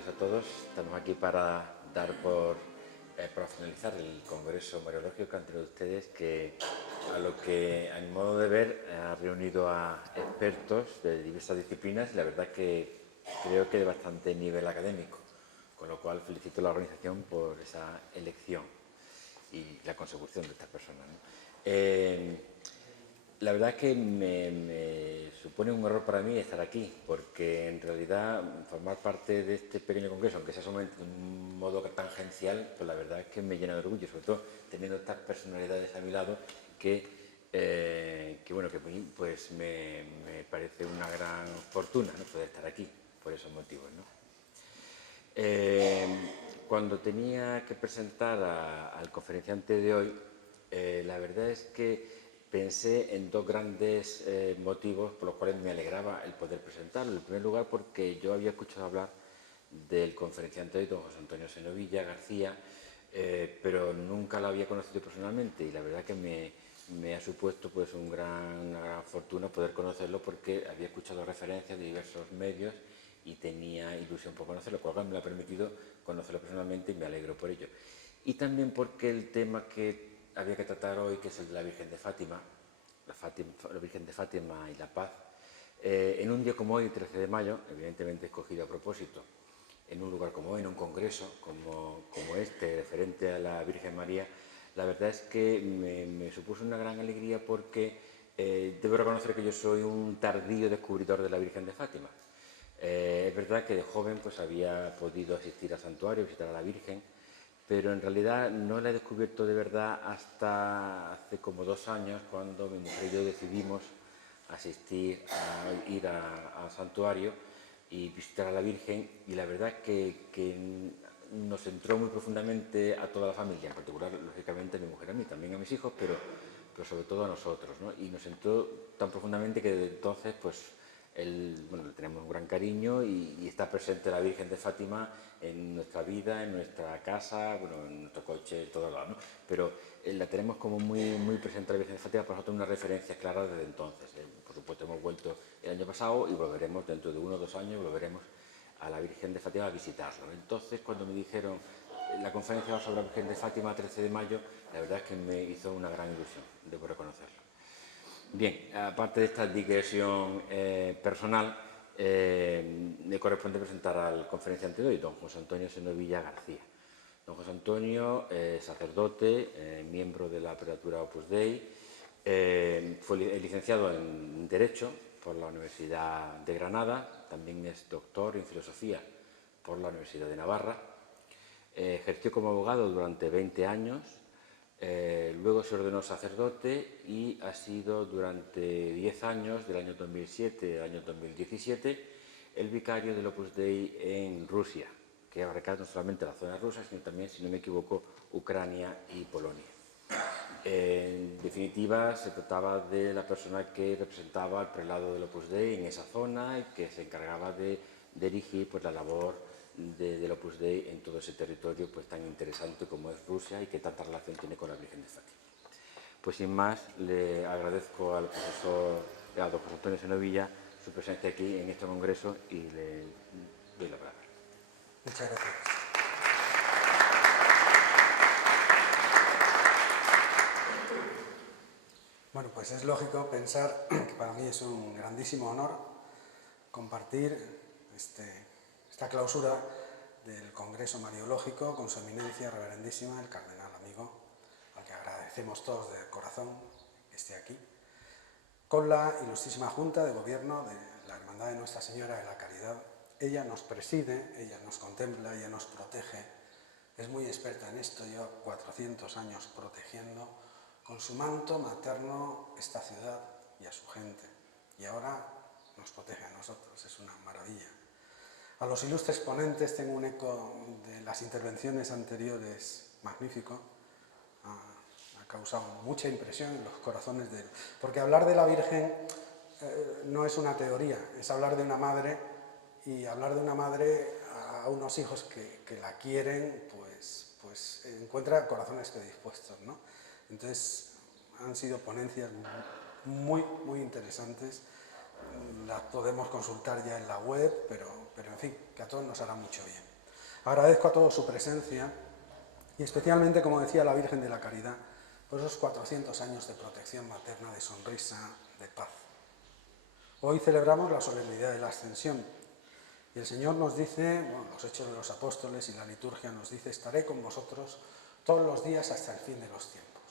días a todos. Estamos aquí para dar por finalizar el Congreso Mariológico que han tenido ustedes, que a lo que, a mi modo de ver, ha reunido a expertos de diversas disciplinas y la verdad que creo que de bastante nivel académico, con lo cual felicito a la organización por esa elección y la consecución de estas personas, ¿no? La verdad es que me supone un error para mí estar aquí, porque en realidad formar parte de este pequeño congreso, aunque sea solamente de un modo tangencial, pues la verdad es que me llena de orgullo, sobre todo teniendo estas personalidades a mi lado bueno, que pues me parece una gran fortuna, ¿no?, poder estar aquí por esos motivos, ¿no? Cuando tenía que presentar al conferenciante de hoy, la verdad es que pensé en dos grandes motivos por los cuales me alegraba el poder presentarlo. En primer lugar, porque yo había escuchado hablar del conferenciante de hoy, don José Antonio Senovilla García, pero nunca lo había conocido personalmente y la verdad que me ha supuesto pues una gran fortuna poder conocerlo, porque había escuchado referencias de diversos medios y tenía ilusión por conocerlo, con lo cual me lo ha permitido conocerlo personalmente y me alegro por ello. Y también porque el tema que había que tratar hoy, que es el de la Virgen de Fátima, la Virgen de Fátima y la paz, en un día como hoy, 13 de mayo, evidentemente escogido a propósito, en un lugar como hoy, en un congreso como este, referente a la Virgen María, la verdad es que me supuso una gran alegría, porque debo reconocer que yo soy un tardío descubridor de la Virgen de Fátima. Es verdad que de joven pues había podido asistir al santuario, visitar a la Virgen, pero en realidad no la he descubierto de verdad hasta hace como 2 años, cuando mi mujer y yo decidimos asistir a ir al santuario y visitar a la Virgen, y la verdad que nos entró muy profundamente a toda la familia, en particular, lógicamente, a mi mujer, a mí, también a mis hijos, pero sobre todo a nosotros, ¿no? Y nos entró tan profundamente que desde entonces pues bueno, le tenemos un gran cariño y está presente la Virgen de Fátima en nuestra vida, en nuestra casa, bueno, en nuestro coche, en todos lados, ¿no? Pero la tenemos como muy presente la Virgen de Fátima, por nosotros una referencia clara desde entonces. Por supuesto, hemos vuelto el año pasado y volveremos dentro de 1 o 2 años, volveremos a la Virgen de Fátima a visitarlo. Entonces, cuando me dijeron la conferencia va sobre la Virgen de Fátima, 13 de mayo, la verdad es que me hizo una gran ilusión, debo reconocerlo. Bien, aparte de esta digresión personal, me corresponde presentar al conferenciante de hoy, don José Antonio Senovilla García. Don José Antonio, sacerdote, miembro de la prelatura Opus Dei, fue licenciado en Derecho por la Universidad de Granada, también es doctor en Filosofía por la Universidad de Navarra, ejerció como abogado durante 20 años, luego se ordenó sacerdote y ha sido durante 10 años, del año 2007 al año 2017, el vicario del Opus Dei en Rusia, que abarca no solamente la zona rusa, sino también, si no me equivoco, Ucrania y Polonia. En definitiva, se trataba de la persona que representaba al prelado del Opus Dei en esa zona y que se encargaba de dirigir pues la labor del Opus Dei en todo ese territorio pues tan interesante como es Rusia y que tanta relación tiene con la Virgen de Fátima. Pues sin más, le agradezco al profesor José Antonio Senovilla su presencia aquí en este congreso y le doy la palabra. Muchas gracias. Bueno, pues es lógico pensar que para mí es un grandísimo honor compartir esta clausura del Congreso Mariológico con su eminencia reverendísima, el cardenal amigo, al que agradecemos todos de corazón que esté aquí, con la ilustrísima Junta de Gobierno de la Hermandad de Nuestra Señora de la Caridad. Ella nos preside, ella nos contempla, ella nos protege, es muy experta en esto, lleva 400 años protegiendo con su manto materno esta ciudad y a su gente, y ahora nos protege a nosotros, es una maravilla. A los ilustres ponentes tengo un eco de las intervenciones anteriores magnífico, ha causado mucha impresión en los corazones de él, porque hablar de la Virgen no es una teoría, es hablar de una madre, y hablar de una madre a unos hijos que la quieren, pues encuentra corazones predispuestos, ¿no? Entonces han sido ponencias muy interesantes, las podemos consultar ya en la web, pero en fin, que a todos nos hará mucho bien. Agradezco a todos su presencia y especialmente, como decía la Virgen de la Caridad, por esos 400 años de protección materna, de sonrisa, de paz. Hoy celebramos la solemnidad de la Ascensión y el Señor nos dice, bueno, los Hechos de los Apóstoles y la liturgia nos dice: estaré con vosotros todos los días hasta el fin de los tiempos.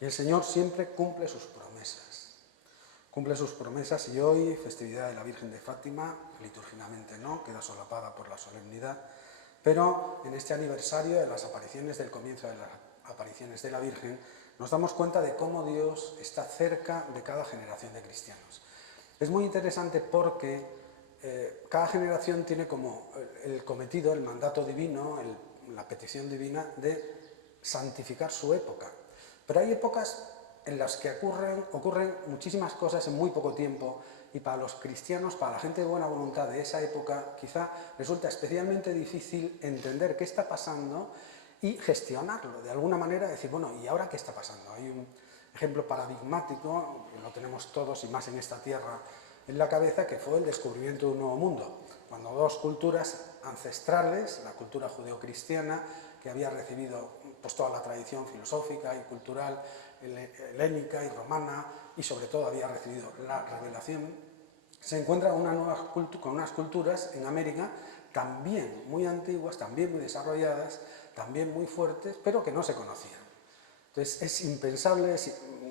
Y el Señor siempre cumple sus promesas. Cumple sus promesas y hoy, festividad de la Virgen de Fátima, litúrgicamente no, queda solapada por la solemnidad, pero en este aniversario de las apariciones, del comienzo de las apariciones de la Virgen, nos damos cuenta de cómo Dios está cerca de cada generación de cristianos. Es muy interesante porque cada generación tiene como el cometido, el mandato divino, la petición divina de santificar su época. Pero hay épocas en las que ocurren muchísimas cosas en muy poco tiempo, y para los cristianos, para la gente de buena voluntad de esa época, quizá resulta especialmente difícil entender qué está pasando y gestionarlo de alguna manera, decir, bueno, ¿y ahora qué está pasando? Hay un ejemplo paradigmático, que lo tenemos todos y más en esta tierra en la cabeza, que fue el descubrimiento de un nuevo mundo, cuando dos culturas ancestrales, la cultura judeocristiana, que había recibido pues toda la tradición filosófica y cultural helénica y romana, y sobre todo había recibido la revelación, se encuentra con unas culturas en América también muy antiguas, también muy desarrolladas, también muy fuertes, pero que no se conocían. Entonces es impensable,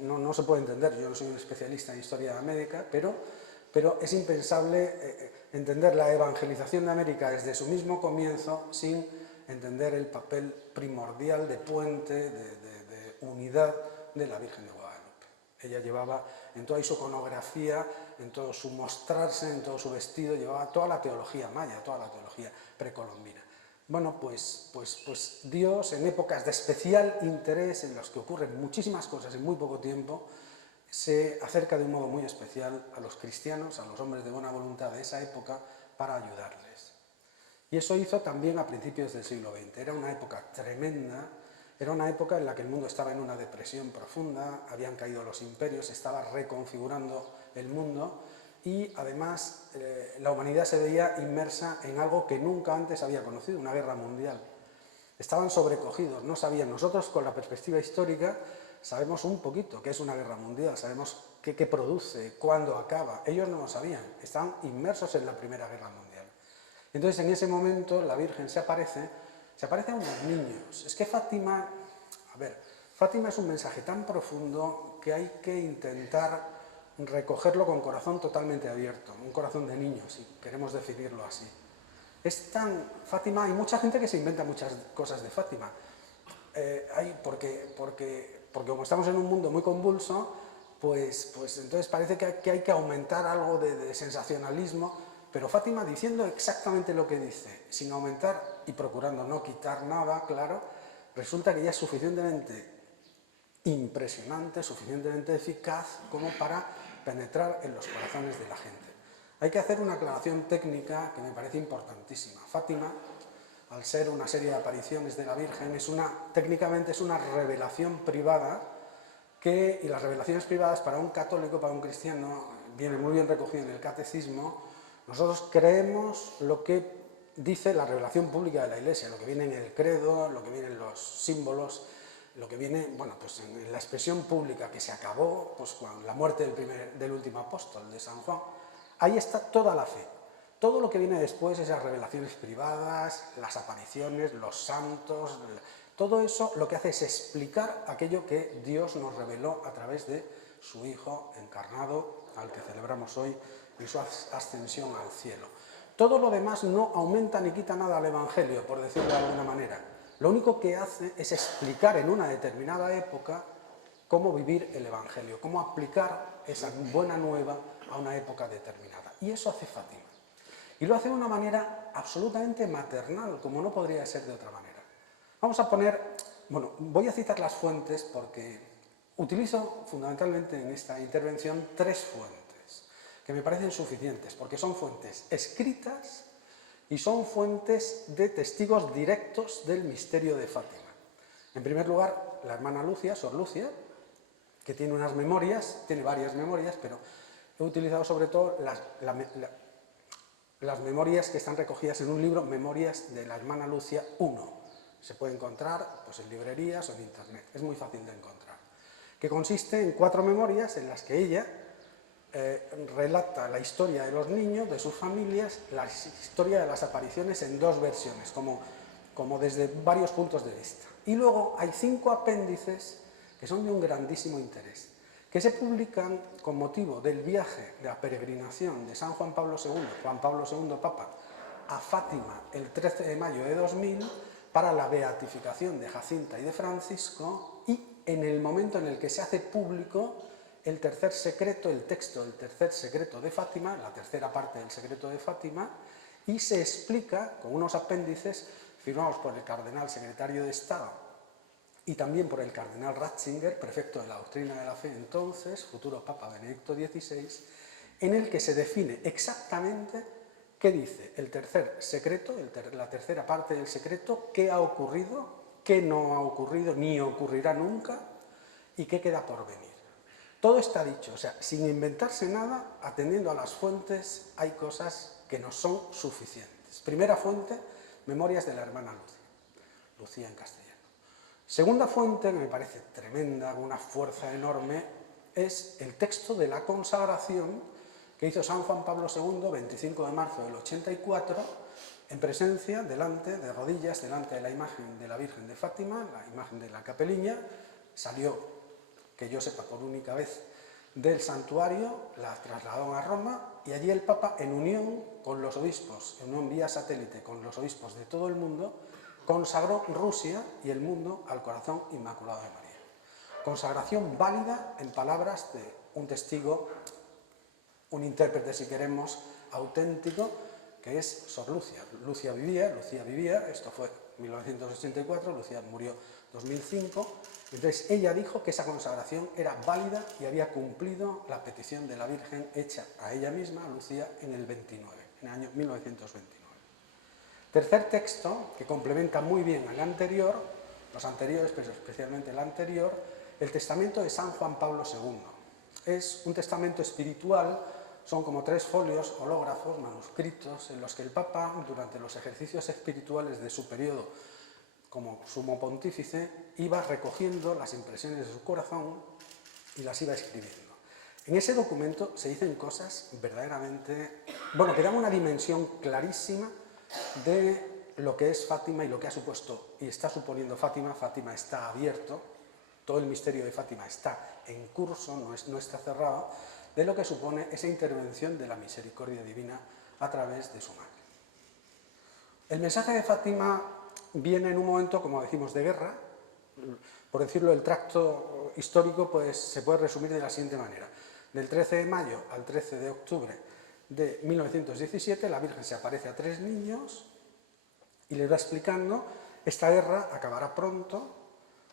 no se puede entender, yo no soy un especialista en historia de América, pero es impensable entender la evangelización de América desde su mismo comienzo sin entender el papel primordial de puente, de unidad de la Virgen de Guadalupe. Ella llevaba en toda su iconografía, en todo su mostrarse, en todo su vestido, llevaba toda la teología maya, toda la teología precolombina. Bueno, pues Dios, en épocas de especial interés, en las que ocurren muchísimas cosas en muy poco tiempo, se acerca de un modo muy especial a los cristianos, a los hombres de buena voluntad de esa época, para ayudarles. Y eso hizo también a principios del siglo XX. Era una época tremenda, era una época en la que el mundo estaba en una depresión profunda, habían caído los imperios, se estaba reconfigurando el mundo y además la humanidad se veía inmersa en algo que nunca antes había conocido, una guerra mundial. Estaban sobrecogidos, no sabían. Nosotros, con la perspectiva histórica, sabemos un poquito qué es una guerra mundial, sabemos qué produce, cuándo acaba. Ellos no lo sabían, estaban inmersos en la Primera Guerra Mundial. Entonces, en ese momento, la Virgen se aparece a unos niños. Es que Fátima es un mensaje tan profundo que hay que intentar recogerlo con corazón totalmente abierto, un corazón de niño, si queremos definirlo así. Fátima, hay mucha gente que se inventa muchas cosas de Fátima, porque como estamos en un mundo muy convulso, pues entonces parece que hay que aumentar algo de sensacionalismo, pero Fátima, diciendo exactamente lo que dice, sin aumentar y procurando no quitar nada, claro, resulta que ya es suficientemente impresionante, suficientemente eficaz como para penetrar en los corazones de la gente. Hay que hacer una aclaración técnica que me parece importantísima. Fátima, al ser una serie de apariciones de la Virgen, técnicamente es una revelación privada, y las revelaciones privadas para un católico, para un cristiano, viene muy bien recogido en el catecismo. Nosotros creemos lo que dice la revelación pública de la Iglesia, lo que viene en el credo, lo que viene en los símbolos, lo que viene, pues en la expresión pública que se acabó, pues con la muerte del último apóstol, de San Juan. Ahí está toda la fe. Todo lo que viene después, esas revelaciones privadas, las apariciones, los santos, todo eso lo que hace es explicar aquello que Dios nos reveló a través de su Hijo encarnado, al que celebramos hoy, y su ascensión al cielo. Todo lo demás no aumenta ni quita nada al Evangelio, por decirlo de alguna manera. Lo único que hace es explicar en una determinada época cómo vivir el Evangelio, cómo aplicar esa buena nueva a una época determinada. Y eso hace Fátima. Y lo hace de una manera absolutamente maternal, como no podría ser de otra manera. Voy a citar las fuentes porque utilizo fundamentalmente en esta intervención 3 fuentes que me parecen suficientes, porque son fuentes escritas y son fuentes de testigos directos del misterio de Fátima. En primer lugar, la hermana Lucia, Sor Lucia, que tiene unas memorias, tiene varias memorias, pero he utilizado sobre todo las memorias que están recogidas en un libro, Memorias de la hermana Lucia I. Se puede encontrar pues, en librerías o en internet, es muy fácil de encontrar. Que consiste en 4 memorias en las que ella relata la historia de los niños, de sus familias, la historia de las apariciones en 2 versiones, como desde varios puntos de vista. Y luego hay 5 apéndices que son de un grandísimo interés, que se publican con motivo del viaje de la peregrinación de San Juan Pablo II, Papa, a Fátima el 13 de mayo de 2000 para la beatificación de Jacinta y de Francisco, y en el momento en el que se hace público el tercer secreto, el texto del tercer secreto de Fátima, la tercera parte del secreto de Fátima, y se explica con unos apéndices firmados por el cardenal secretario de Estado y también por el cardenal Ratzinger, prefecto de la doctrina de la fe entonces, futuro Papa Benedicto XVI, en el que se define exactamente qué dice el tercer secreto, la tercera parte del secreto, qué ha ocurrido, qué no ha ocurrido, ni ocurrirá nunca, y qué queda por venir. Todo está dicho, o sea, sin inventarse nada, atendiendo a las fuentes, hay cosas que no son suficientes. Primera fuente, Memorias de la hermana Lucia, Lucía en castellano. Segunda fuente, que me parece tremenda, con una fuerza enorme, es el texto de la consagración que hizo San Juan Pablo II, 25 de marzo del 84, en presencia, delante, de rodillas, delante de la imagen de la Virgen de Fátima, la imagen de la capeliña. Salió, que yo sepa, por única vez del santuario, la trasladaron a Roma, y allí el Papa, en unión con los obispos, en unión vía satélite con los obispos de todo el mundo, consagró Rusia y el mundo al corazón inmaculado de María. Consagración válida en palabras de un testigo, un intérprete, si queremos, auténtico, que es Sor Lucia. Lucía vivía, esto fue 1984, Lucía murió 2005, entonces ella dijo que esa consagración era válida y había cumplido la petición de la Virgen hecha a ella misma, a Lucía, en el 29, en el año 1929. Tercer texto, que complementa muy bien al anterior, los anteriores, pero especialmente el anterior, el testamento de San Juan Pablo II. Es un testamento espiritual, son como 3 folios hológrafos, manuscritos, en los que el Papa, durante los ejercicios espirituales de su periodo como sumo pontífice, iba recogiendo las impresiones de su corazón y las iba escribiendo. En ese documento se dicen cosas verdaderamente, bueno, que dan una dimensión clarísima de lo que es Fátima y lo que ha supuesto y está suponiendo Fátima. Fátima está abierto, todo el misterio de Fátima está en curso, no está cerrado, de lo que supone esa intervención de la misericordia divina a través de su madre. El mensaje de Fátima viene en un momento, como decimos, de guerra. Por decirlo, el tracto histórico pues, se puede resumir de la siguiente manera. Del 13 de mayo al 13 de octubre de 1917, la Virgen se aparece a 3 niños y les va explicando, esta guerra acabará pronto.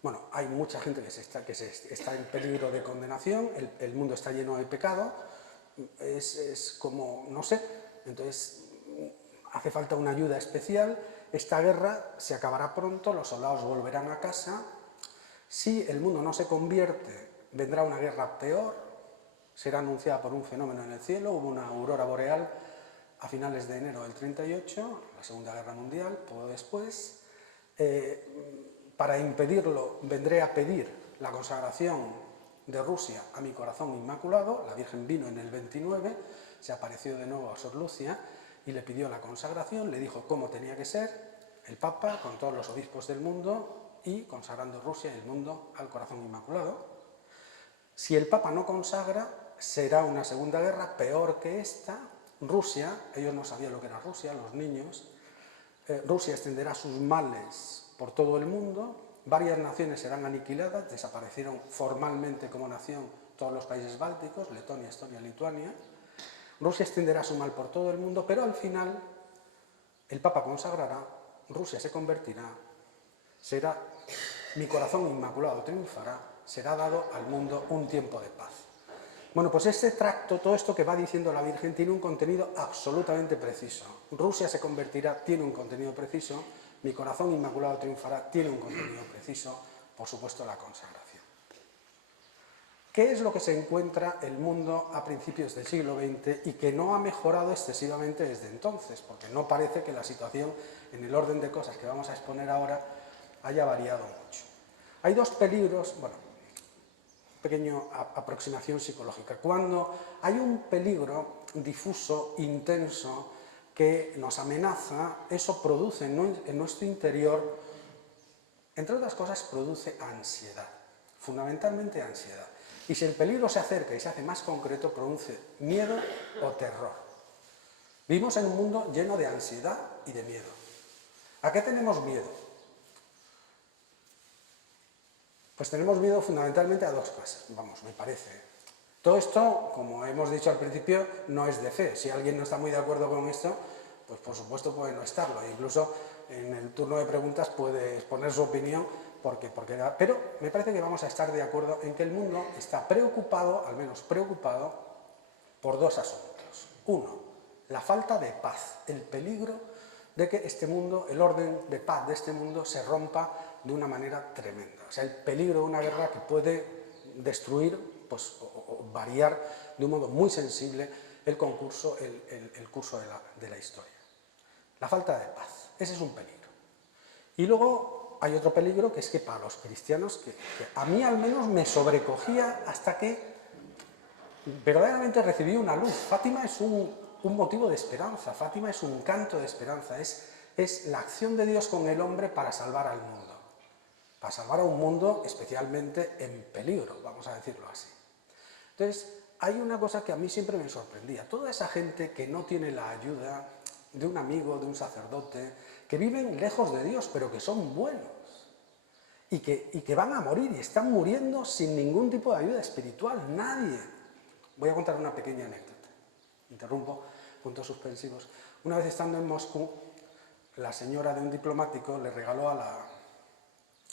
Bueno, hay mucha gente que está en peligro de condenación, el mundo está lleno de pecado, es como, no sé, entonces hace falta una ayuda especial. Esta guerra se acabará pronto, los soldados volverán a casa. Si el mundo no se convierte, vendrá una guerra peor, será anunciada por un fenómeno en el cielo. Hubo una aurora boreal a finales de enero del 38, la Segunda Guerra Mundial, poco después. Para impedirlo, vendré a pedir la consagración de Rusia a mi corazón inmaculado. La Virgen vino en el 29, se apareció de nuevo a Sor Lucia y le pidió la consagración, le dijo cómo tenía que ser, el Papa con todos los obispos del mundo y consagrando Rusia y el mundo al corazón inmaculado. Si el Papa no consagra, será una segunda guerra peor que esta. Rusia, ellos no sabían lo que era Rusia, los niños, Rusia extenderá sus males por todo el mundo, varias naciones serán aniquiladas, desaparecieron formalmente como nación todos los países bálticos, Letonia, Estonia, Lituania. Rusia extenderá su mal por todo el mundo, pero al final el Papa consagrará, Rusia se convertirá, será mi corazón inmaculado triunfará, será dado al mundo un tiempo de paz. Bueno, pues este tracto, todo esto que va diciendo la Virgen, tiene un contenido absolutamente preciso. Rusia se convertirá, tiene un contenido preciso, mi corazón inmaculado triunfará, tiene un contenido preciso, por supuesto la consagración. ¿Qué es lo que se encuentra el mundo a principios del siglo XX y que no ha mejorado excesivamente desde entonces? Porque no parece que la situación en el orden de cosas que vamos a exponer ahora haya variado mucho. Hay dos peligros, bueno, pequeña aproximación psicológica. Cuando hay un peligro difuso, intenso, que nos amenaza, eso produce en nuestro interior, entre otras cosas, produce ansiedad, fundamentalmente ansiedad. Y si el peligro se acerca y se hace más concreto, produce miedo o terror. Vivimos en un mundo lleno de ansiedad y de miedo. ¿A qué tenemos miedo? Pues tenemos miedo fundamentalmente a dos cosas, vamos, me parece. Todo esto, como hemos dicho al principio, no es de fe. Si alguien no está muy de acuerdo con esto, pues por supuesto puede no estarlo. E incluso en el turno de preguntas puede exponer su opinión, pero me parece que vamos a estar de acuerdo en que el mundo está preocupado, al menos preocupado, por dos asuntos. Uno, la falta de paz, el peligro de que este mundo, el orden de paz de este mundo se rompa de una manera tremenda. O sea, el peligro de una guerra que puede destruir, pues, o variar de un modo muy sensible el curso de la historia. La falta de paz, ese es un peligro. Y luego hay otro peligro que es que para los cristianos, que a mí al menos me sobrecogía hasta que verdaderamente recibí una luz. Fátima es un motivo de esperanza, Fátima es un canto de esperanza, es la acción de Dios con el hombre para salvar al mundo, para salvar a un mundo especialmente en peligro, vamos a decirlo así. Entonces, hay una cosa que a mí siempre me sorprendía, toda esa gente que no tiene la ayuda de un amigo, de un sacerdote, que viven lejos de Dios, pero que son buenos, y que van a morir, y están muriendo sin ningún tipo de ayuda espiritual, nadie. Voy a contar una pequeña anécdota, interrumpo, puntos suspensivos. Una vez estando en Moscú, la señora de un diplomático le regaló a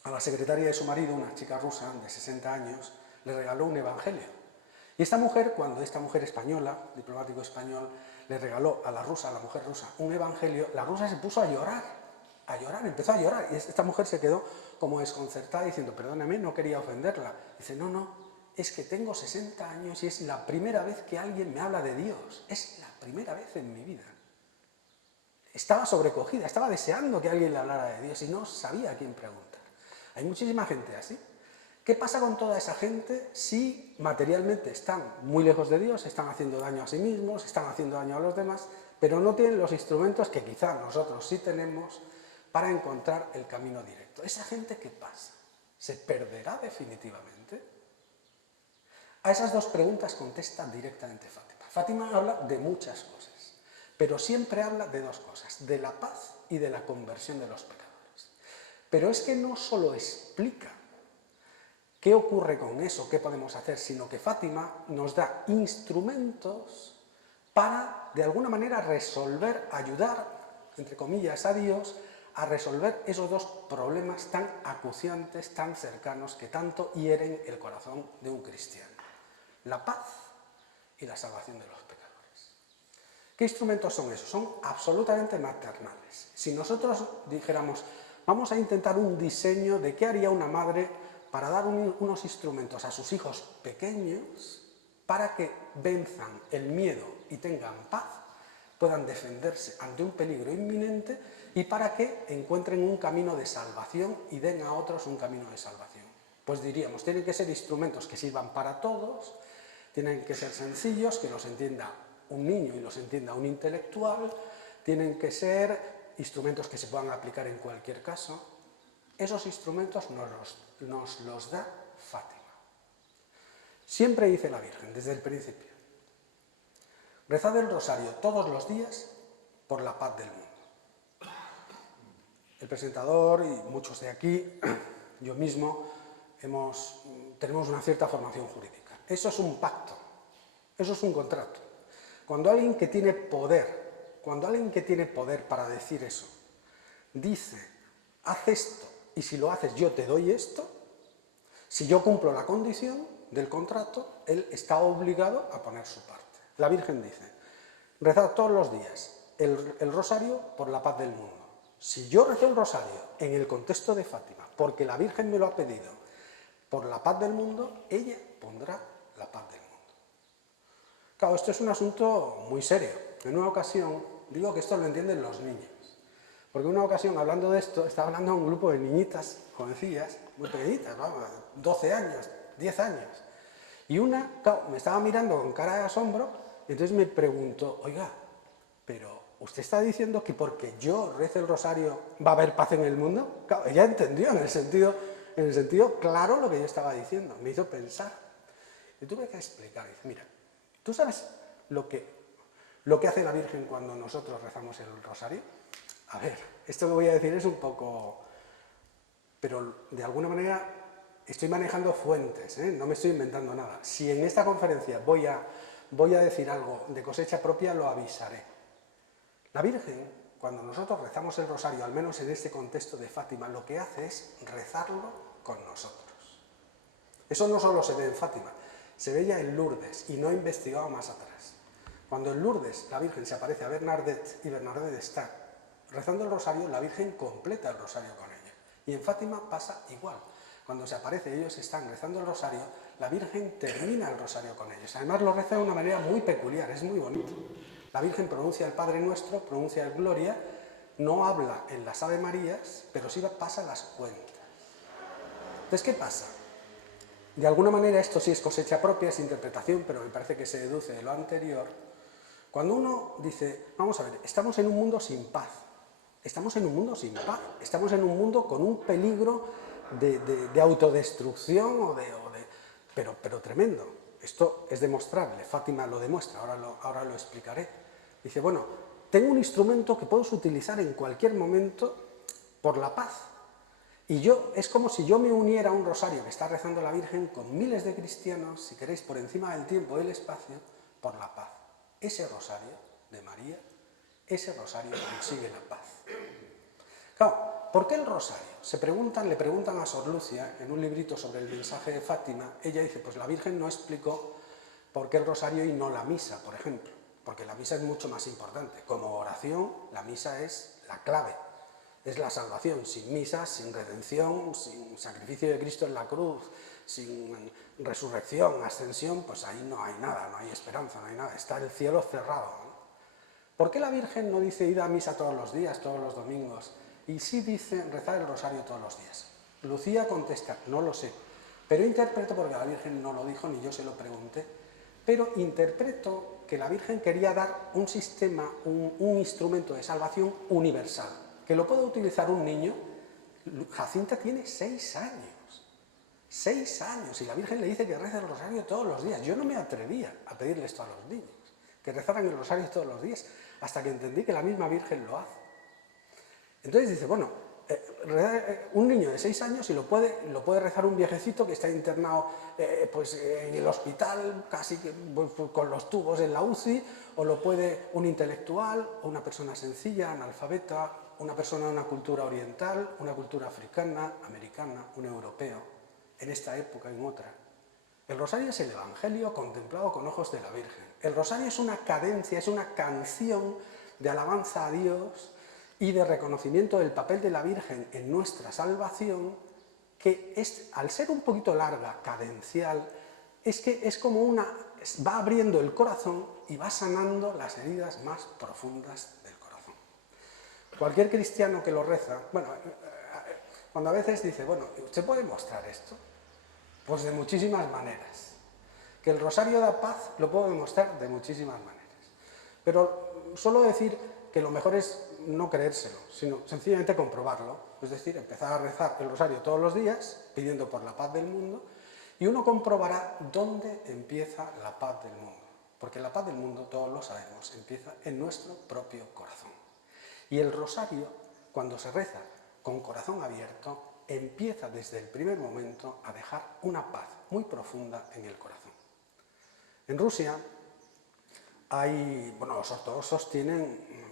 la secretaria de su marido, una chica rusa de 60 años, le regaló un evangelio. Y esta mujer, cuando esta mujer española, diplomático español, le regaló a la mujer rusa, un evangelio, la rusa se puso a llorar, empezó a llorar. Y esta mujer se quedó como desconcertada diciendo, perdóname, no quería ofenderla. Dice, no, es que tengo 60 años y es la primera vez que alguien me habla de Dios. Es la primera vez en mi vida. Estaba sobrecogida, estaba deseando que alguien le hablara de Dios y no sabía a quién preguntar. Hay muchísima gente así. ¿Qué pasa con toda esa gente si materialmente están muy lejos de Dios, están haciendo daño a sí mismos, están haciendo daño a los demás, pero no tienen los instrumentos que quizá nosotros sí tenemos para encontrar el camino directo? ¿Esa gente qué pasa? ¿Se perderá definitivamente? A esas dos preguntas contesta directamente Fátima. Fátima habla de muchas cosas, pero siempre habla de dos cosas, de la paz y de la conversión de los pecadores. Pero es que no solo explica qué ocurre con eso, qué podemos hacer, sino que Fátima nos da instrumentos para, de alguna manera, resolver, ayudar, entre comillas, a Dios a resolver esos dos problemas tan acuciantes, tan cercanos, que tanto hieren el corazón de un cristiano. La paz y la salvación de los pecadores. ¿Qué instrumentos son esos? Son absolutamente maternales. Si nosotros dijéramos, vamos a intentar un diseño de qué haría una madre para dar unos instrumentos a sus hijos pequeños para que venzan el miedo y tengan paz, puedan defenderse ante un peligro inminente y para que encuentren un camino de salvación y den a otros un camino de salvación. Pues diríamos, tienen que ser instrumentos que sirvan para todos, tienen que ser sencillos, que los entienda un niño y los entienda un intelectual, tienen que ser instrumentos que se puedan aplicar en cualquier caso. Esos instrumentos nos los da Fátima. Siempre dice la Virgen, desde el principio, rezad el rosario todos los días por la paz del mundo. El presentador y muchos de aquí, yo mismo, tenemos una cierta formación jurídica. Eso es un pacto, eso es un contrato. Cuando alguien que tiene poder para decir eso, dice, haz esto, y si lo haces yo te doy esto, si yo cumplo la condición del contrato, él está obligado a poner su parte. La Virgen dice, rezad todos los días el rosario por la paz del mundo. Si yo rezo el rosario en el contexto de Fátima, porque la Virgen me lo ha pedido, por la paz del mundo, ella pondrá la paz del mundo. Claro, esto es un asunto muy serio. En una ocasión, digo que esto lo entienden los niños, porque en una ocasión, hablando de esto, estaba hablando a un grupo de niñitas, jovencillas, muy pequeñitas, vamos, 12 años, 10 años, y una, claro, me estaba mirando con cara de asombro, y entonces me preguntó, oiga, pero ¿usted está diciendo que porque yo rece el rosario va a haber paz en el mundo? Claro, ella entendió en el sentido claro lo que yo estaba diciendo, me hizo pensar. Y tuve que explicar, dice, mira, ¿tú sabes lo que hace la Virgen cuando nosotros rezamos el rosario? A ver, esto que voy a decir es un poco, pero de alguna manera estoy manejando fuentes, ¿eh? No me estoy inventando nada. Si en esta conferencia voy a decir algo de cosecha propia, lo avisaré. La Virgen, cuando nosotros rezamos el rosario, al menos en este contexto de Fátima, lo que hace es rezarlo con nosotros. Eso no solo se ve en Fátima, se ve ya en Lourdes, y no he investigado más atrás. Cuando en Lourdes la Virgen se aparece a Bernadette y Bernadette está rezando el rosario, la Virgen completa el rosario con ella. Y en Fátima pasa igual. Cuando se aparece y ellos están rezando el rosario, la Virgen termina el rosario con ellos. Además lo reza de una manera muy peculiar, es muy bonito. La Virgen pronuncia el Padre Nuestro, pronuncia el Gloria, no habla en las Ave Marías, pero sí pasa las cuentas. Entonces, ¿qué pasa? De alguna manera esto sí es cosecha propia, es interpretación, pero me parece que se deduce de lo anterior. Cuando uno dice, vamos a ver, estamos en un mundo sin paz, estamos en un mundo sin paz, estamos en un mundo con un peligro de autodestrucción pero tremendo. Esto es demostrable, Fátima lo demuestra, ahora lo explicaré. Dice, bueno, tengo un instrumento que puedo utilizar en cualquier momento por la paz. Y es como si yo me uniera a un rosario que está rezando la Virgen con miles de cristianos, si queréis, por encima del tiempo y el espacio, por la paz. Ese rosario de María, ese rosario consigue la paz. Claro, ¿por qué el rosario? Le preguntan a Sor Lucia, en un librito sobre el mensaje de Fátima, ella dice, pues la Virgen no explicó por qué el rosario y no la misa, por ejemplo, porque la misa es mucho más importante. Como oración, la misa es la clave, es la salvación. Sin misa, sin redención, sin sacrificio de Cristo en la cruz, sin resurrección, ascensión, pues ahí no hay nada, no hay esperanza, no hay nada, está el cielo cerrado, ¿no? ¿Por qué la Virgen no dice ir a misa todos los días, todos los domingos? Y sí dice rezar el rosario todos los días. Lucía contesta, no lo sé, pero interpreto, porque la Virgen no lo dijo, ni yo se lo pregunté, pero interpreto que la Virgen quería dar un sistema, un instrumento de salvación universal, que lo puede utilizar un niño. Jacinta tiene 6 años, 6 años, y la Virgen le dice que reza el rosario todos los días. Yo no me atrevía a pedirle esto a los niños, que rezaran el rosario todos los días, hasta que entendí que la misma Virgen lo hace. Entonces dice, bueno, un niño de 6 años y lo puede rezar un viejecito que está internado en el hospital, casi con los tubos en la UCI, o lo puede un intelectual, o una persona sencilla, analfabeta, una persona de una cultura oriental, una cultura africana, americana, un europeo, en esta época, en otra. El rosario es el Evangelio contemplado con ojos de la Virgen. El rosario es una cadencia, es una canción de alabanza a Dios y de reconocimiento del papel de la Virgen en nuestra salvación, que al ser un poquito larga, cadencial, es como va abriendo el corazón y va sanando las heridas más profundas del corazón. Cualquier cristiano que lo reza, cuando a veces dice, bueno, ¿usted puede mostrar esto? Pues de muchísimas maneras. Que el rosario da paz lo puedo demostrar de muchísimas maneras. Pero suelo decir que lo mejor es no creérselo, sino sencillamente comprobarlo. Es decir, empezar a rezar el rosario todos los días, pidiendo por la paz del mundo, y uno comprobará dónde empieza la paz del mundo. Porque la paz del mundo, todos lo sabemos, empieza en nuestro propio corazón. Y el rosario, cuando se reza con corazón abierto, empieza desde el primer momento a dejar una paz muy profunda en el corazón. En Rusia los ortodoxos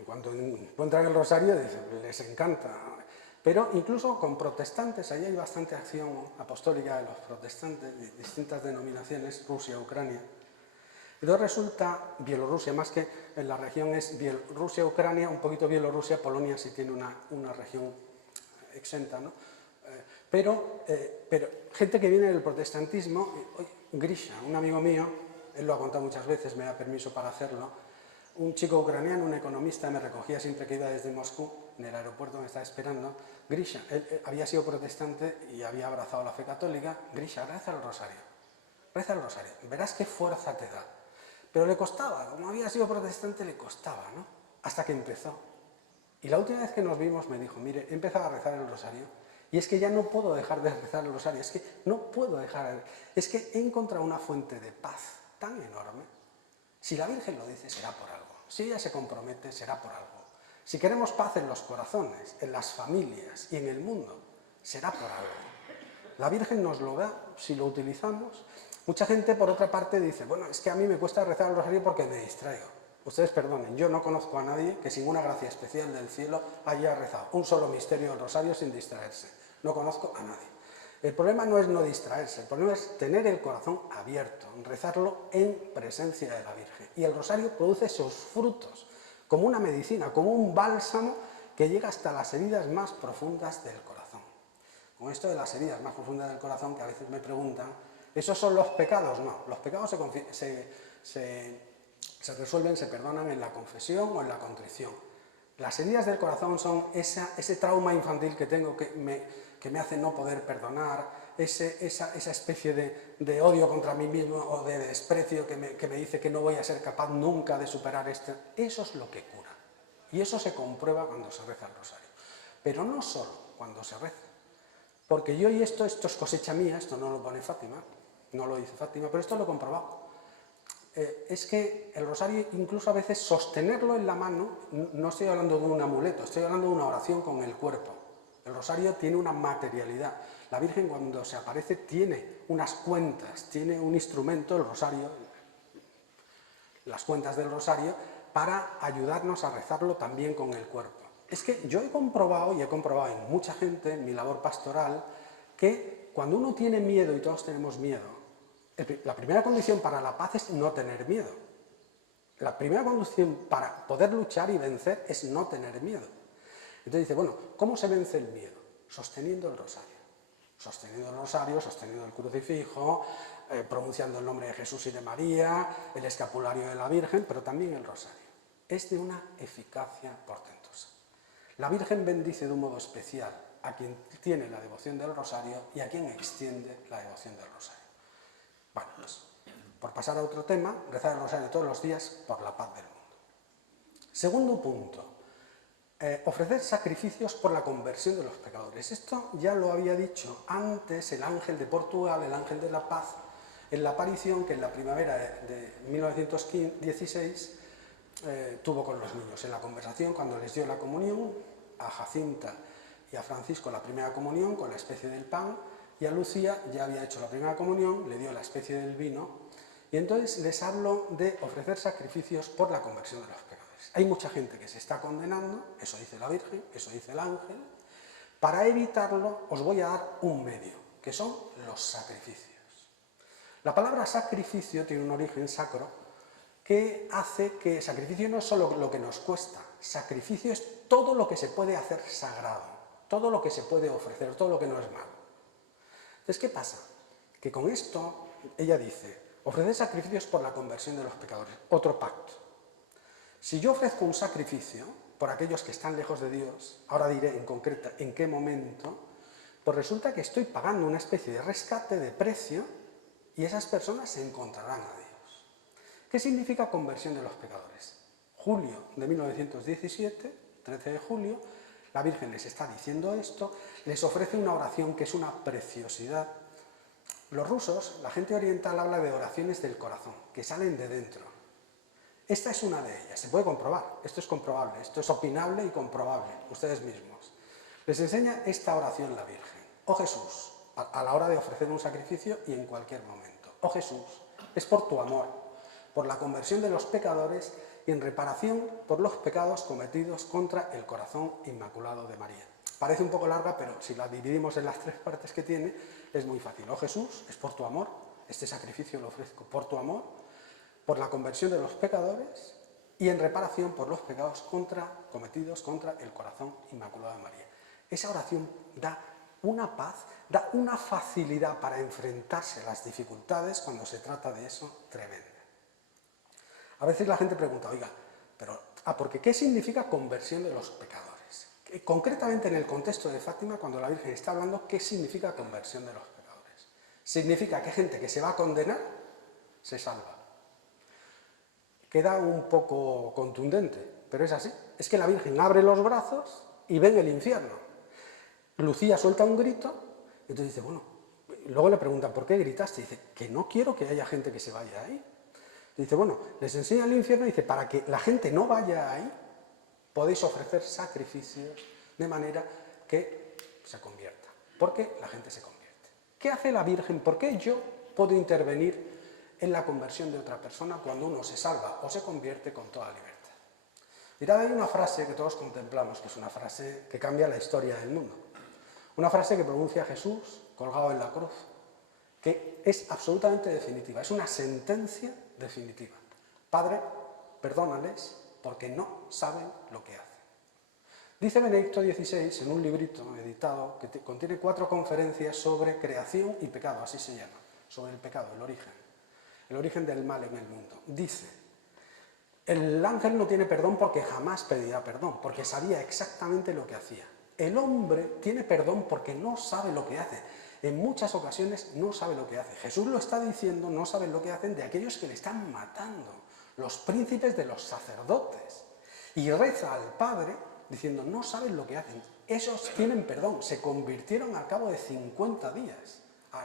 cuando encuentran el rosario, les encanta, pero incluso con protestantes, ahí hay bastante acción apostólica de los protestantes de distintas denominaciones, Rusia, Ucrania. Entonces resulta, Bielorrusia, más que en la región es Rusia, Ucrania, un poquito Bielorrusia, Polonia sí tiene una región exenta, ¿no? Pero gente que viene del protestantismo, oye, Grisha, un amigo mío, él lo ha contado muchas veces, me da permiso para hacerlo, un chico ucraniano, un economista, me recogía siempre que iba desde Moscú, en el aeropuerto me estaba esperando. Grisha, él había sido protestante y había abrazado la fe católica. Grisha, reza el rosario, verás qué fuerza te da. Pero le costaba, como había sido protestante le costaba, ¿no? Hasta que empezó. Y la última vez que nos vimos me dijo, mire, he empezado a rezar el rosario y es que ya no puedo dejar de rezar el rosario, es que no puedo dejar, es que he encontrado una fuente de paz tan enorme. Si la Virgen lo dice, será por algo. Si ella se compromete, será por algo. Si queremos paz en los corazones, en las familias y en el mundo, será por algo. La Virgen nos lo da si lo utilizamos. Mucha gente, por otra parte, dice, bueno, es que a mí me cuesta rezar el rosario porque me distraigo. Ustedes perdonen, yo no conozco a nadie que sin una gracia especial del cielo haya rezado un solo misterio del rosario sin distraerse. No conozco a nadie. El problema no es no distraerse, el problema es tener el corazón abierto, rezarlo en presencia de la Virgen. Y el rosario produce esos frutos, como una medicina, como un bálsamo que llega hasta las heridas más profundas del corazón. Con esto de las heridas más profundas del corazón, que a veces me preguntan, ¿esos son los pecados? No, los pecados se resuelven, se perdonan en la confesión o en la contrición. Las heridas del corazón son ese trauma infantil que tengo que me hace no poder perdonar, esa especie de odio contra mí mismo o de desprecio que me dice que no voy a ser capaz nunca de superar esto. Eso es lo que cura. Y eso se comprueba cuando se reza el rosario. Pero no solo cuando se reza. Porque yo y esto es cosecha mía, esto no lo pone Fátima, no lo dice Fátima, pero esto lo he comprobado. Es que el rosario, incluso a veces sostenerlo en la mano, no estoy hablando de un amuleto, estoy hablando de una oración con el cuerpo. El rosario tiene una materialidad. La Virgen cuando se aparece tiene unas cuentas, tiene un instrumento, el rosario, las cuentas del rosario, para ayudarnos a rezarlo también con el cuerpo. Es que yo he comprobado, y he comprobado en mucha gente, en mi labor pastoral, que cuando uno tiene miedo, y todos tenemos miedo, la primera condición para la paz es no tener miedo. La primera condición para poder luchar y vencer es no tener miedo. Entonces dice, bueno, ¿cómo se vence el miedo? Sosteniendo el rosario. Sosteniendo el rosario, sosteniendo el crucifijo, pronunciando el nombre de Jesús y de María, el escapulario de la Virgen, pero también el rosario. Es de una eficacia portentosa. La Virgen bendice de un modo especial a quien tiene la devoción del rosario y a quien extiende la devoción del rosario. Bueno, pues, por pasar a otro tema, rezar el rosario todos los días por la paz del mundo. Segundo punto, ofrecer sacrificios por la conversión de los pecadores. Esto ya lo había dicho antes el ángel de Portugal, el ángel de la paz, en la aparición que en la primavera de 1916 tuvo con los niños, en la conversación cuando les dio la comunión, a Jacinta y a Francisco la primera comunión con la especie del pan, y a Lucía ya había hecho la primera comunión, le dio la especie del vino, y entonces les hablo de ofrecer sacrificios por la conversión de los pecadores. Hay mucha gente que se está condenando, eso dice la Virgen, eso dice el ángel. Para evitarlo os voy a dar un medio, que son los sacrificios. La palabra sacrificio tiene un origen sacro que hace que sacrificio no es solo lo que nos cuesta, sacrificio es todo lo que se puede hacer sagrado, todo lo que se puede ofrecer, todo lo que no es malo. Entonces, ¿qué pasa? Que con esto, ella dice, ofrecer sacrificios por la conversión de los pecadores, otro pacto. Si yo ofrezco un sacrificio por aquellos que están lejos de Dios, ahora diré en concreto en qué momento, pues resulta que estoy pagando una especie de rescate, de precio, y esas personas se encontrarán a Dios. ¿Qué significa conversión de los pecadores? Julio de 1917, 13 de julio, la Virgen les está diciendo esto, les ofrece una oración que es una preciosidad. Los rusos, la gente oriental, habla de oraciones del corazón, que salen de dentro. Esta es una de ellas, se puede comprobar, esto es comprobable, esto es opinable y comprobable, ustedes mismos. Les enseña esta oración la Virgen. Oh Jesús, a la hora de ofrecer un sacrificio y en cualquier momento. Oh Jesús, es por tu amor, por la conversión de los pecadores y en reparación por los pecados cometidos contra el corazón inmaculado de María. Parece un poco larga, pero si la dividimos en las tres partes que tiene, es muy fácil. Oh Jesús, es por tu amor, este sacrificio lo ofrezco por tu amor, por la conversión de los pecadores y en reparación por los pecados cometidos contra el corazón inmaculado de María. Esa oración da una paz, da una facilidad para enfrentarse a las dificultades cuando se trata de eso tremenda. A veces la gente pregunta, oiga, porque ¿qué significa conversión de los pecadores? Concretamente en el contexto de Fátima, cuando la Virgen está hablando, ¿qué significa conversión de los pecadores? Significa que gente que se va a condenar se salva. Queda un poco contundente, pero es así. Es que la Virgen abre los brazos y ve en el infierno. Lucía suelta un grito, y entonces dice, bueno, luego le preguntan, ¿por qué gritaste? Y dice, que no quiero que haya gente que se vaya ahí. Y dice, bueno, les enseña el infierno y dice, para que la gente no vaya ahí, podéis ofrecer sacrificios de manera que se convierta. Porque la gente se convierte. ¿Qué hace la Virgen? ¿Por qué yo puedo intervenir en la conversión de otra persona cuando uno se salva o se convierte con toda libertad? Mirad, hay una frase que todos contemplamos, que es una frase que cambia la historia del mundo. Una frase que pronuncia Jesús colgado en la cruz, que es absolutamente definitiva, es una sentencia definitiva. Padre, perdónales porque no saben lo que hacen. Dice Benedicto XVI en un librito editado que contiene 4 conferencias sobre creación y pecado, así se llama, sobre el pecado, el origen del mal en el mundo. Dice, el ángel no tiene perdón porque jamás pedirá perdón, porque sabía exactamente lo que hacía. El hombre tiene perdón porque no sabe lo que hace. En muchas ocasiones no sabe lo que hace. Jesús lo está diciendo, no saben lo que hacen de aquellos que le están matando, los príncipes de los sacerdotes. Y reza al Padre diciendo, no saben lo que hacen. Esos tienen perdón, se convirtieron al cabo de 50 días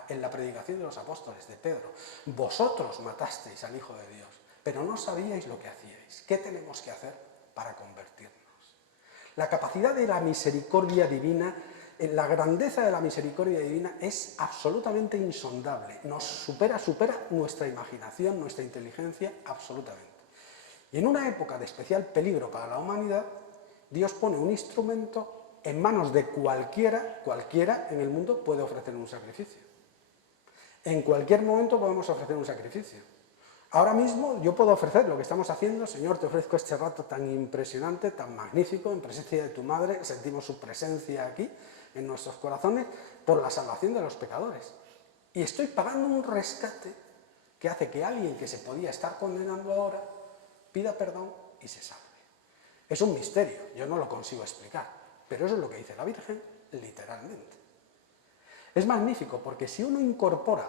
en la predicación de los apóstoles, de Pedro. Vosotros matasteis al Hijo de Dios, pero no sabíais lo que hacíais. ¿Qué tenemos que hacer para convertirnos? La capacidad de la misericordia divina, la grandeza de la misericordia divina es absolutamente insondable. Nos supera nuestra imaginación, nuestra inteligencia, absolutamente. Y en una época de especial peligro para la humanidad, Dios pone un instrumento en manos de cualquiera en el mundo puede ofrecer un sacrificio. En cualquier momento podemos ofrecer un sacrificio. Ahora mismo yo puedo ofrecer lo que estamos haciendo. Señor, te ofrezco este rato tan impresionante, tan magnífico, en presencia de tu Madre. Sentimos su presencia aquí, en nuestros corazones, por la salvación de los pecadores. Y estoy pagando un rescate que hace que alguien que se podía estar condenando ahora pida perdón y se salve. Es un misterio, yo no lo consigo explicar, pero eso es lo que dice la Virgen, literalmente. Es magnífico porque si uno incorpora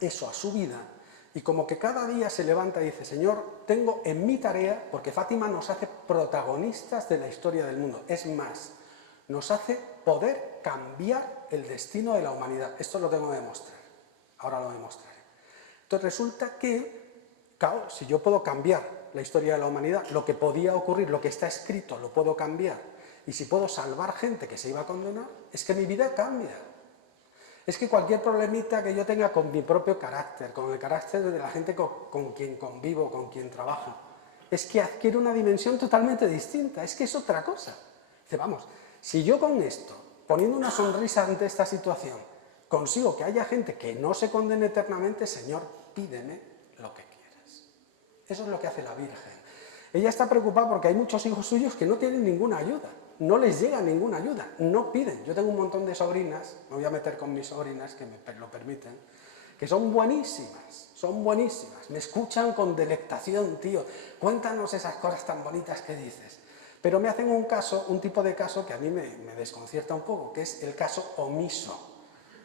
eso a su vida, y como que cada día se levanta y dice, Señor, tengo en mi tarea, porque Fátima nos hace protagonistas de la historia del mundo. Es más, nos hace poder cambiar el destino de la humanidad. Esto lo tengo que demostrar. Ahora lo demostraré. Entonces resulta que, claro, si yo puedo cambiar la historia de la humanidad, lo que podía ocurrir, lo que está escrito, lo puedo cambiar. Y si puedo salvar gente que se iba a condenar, es que mi vida cambia. Es que cualquier problemita que yo tenga con mi propio carácter, con el carácter de la gente con quien convivo, con quien trabajo, es que adquiere una dimensión totalmente distinta, es que es otra cosa. Dice, vamos, si yo con esto, poniendo una sonrisa ante esta situación, consigo que haya gente que no se condene eternamente, Señor, pídeme lo que quieras. Eso es lo que hace la Virgen. Ella está preocupada porque hay muchos hijos suyos que no tienen ninguna ayuda. No les llega ninguna ayuda, no piden. Yo tengo un montón de sobrinas, me voy a meter con mis sobrinas, que me lo permiten, que son buenísimas, me escuchan con delectación, tío, cuéntanos esas cosas tan bonitas que dices. Pero me hacen un tipo de caso que a mí me desconcierta un poco, que es el caso omiso.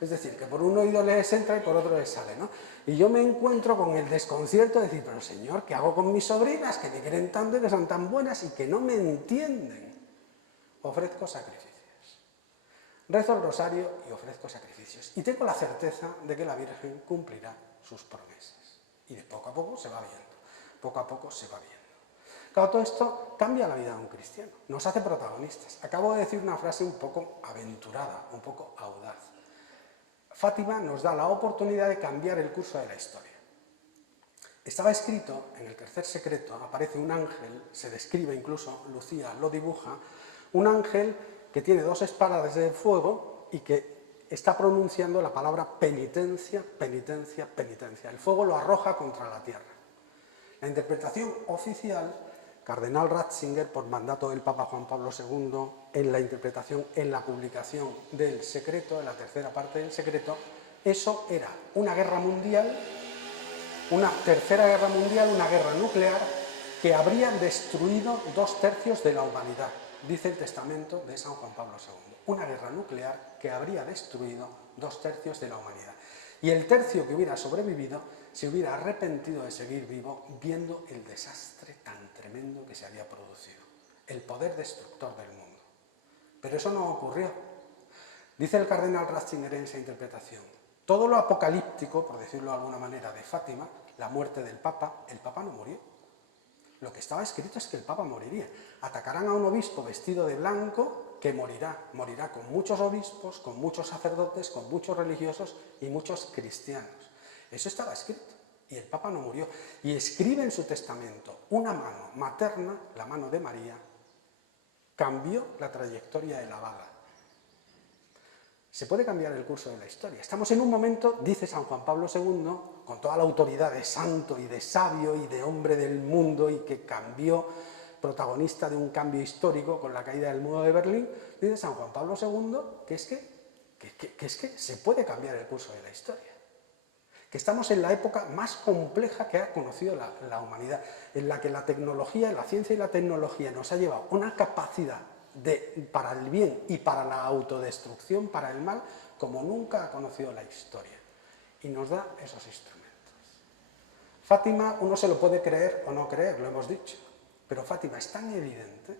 Es decir, que por un oído les entra y por otro les sale, ¿no? Y yo me encuentro con el desconcierto de decir, pero Señor, ¿qué hago con mis sobrinas que me quieren tanto y que son tan buenas y que no me entienden? Ofrezco sacrificios. Rezo el rosario y ofrezco sacrificios. Y tengo la certeza de que la Virgen cumplirá sus promesas. Y de poco a poco se va viendo. Poco a poco se va viendo. Claro, todo esto cambia la vida de un cristiano. Nos hace protagonistas. Acabo de decir una frase un poco aventurada, un poco audaz. Fátima nos da la oportunidad de cambiar el curso de la historia. Estaba escrito, en el tercer secreto, aparece un ángel, se describe incluso, Lucía lo dibuja, un ángel que tiene 2 espadas de fuego y que está pronunciando la palabra penitencia, penitencia, penitencia. El fuego lo arroja contra la tierra. La interpretación oficial cardenal Ratzinger, por mandato del Papa Juan Pablo II, en la interpretación, en la publicación del Secreto, en la tercera parte del Secreto, eso era una guerra mundial, una tercera guerra mundial, una guerra nuclear, que habría destruido 2/3 de la humanidad, dice el testamento de San Juan Pablo II. Una guerra nuclear que habría destruido 2/3 de la humanidad. Y el tercio que hubiera sobrevivido se hubiera arrepentido de seguir vivo viendo el desastre tan tremendo que se había producido. El poder destructor del mundo. Pero eso no ocurrió. Dice el cardenal Ratzinger en esa interpretación: todo lo apocalíptico, por decirlo de alguna manera, de Fátima, la muerte del Papa, el Papa no murió. Lo que estaba escrito es que el Papa moriría. Atacarán a un obispo vestido de blanco que morirá. Morirá con muchos obispos, con muchos sacerdotes, con muchos religiosos y muchos cristianos. Eso estaba escrito. Y el Papa no murió. Y escribe en su testamento: una mano materna, la mano de María, cambió la trayectoria de la bala. Se puede cambiar el curso de la historia. Estamos en un momento, dice San Juan Pablo II, con toda la autoridad de santo y de sabio y de hombre del mundo, y que cambió, protagonista de un cambio histórico con la caída del muro de Berlín, dice San Juan Pablo II que es que se puede cambiar el curso de la historia. Que estamos en la época más compleja que ha conocido la humanidad, en la que la tecnología, la ciencia y la tecnología nos ha llevado una capacidad para el bien y para la autodestrucción, para el mal, como nunca ha conocido la historia. Y nos da esos instrumentos. Fátima, uno se lo puede creer o no creer, lo hemos dicho, pero Fátima es tan evidente.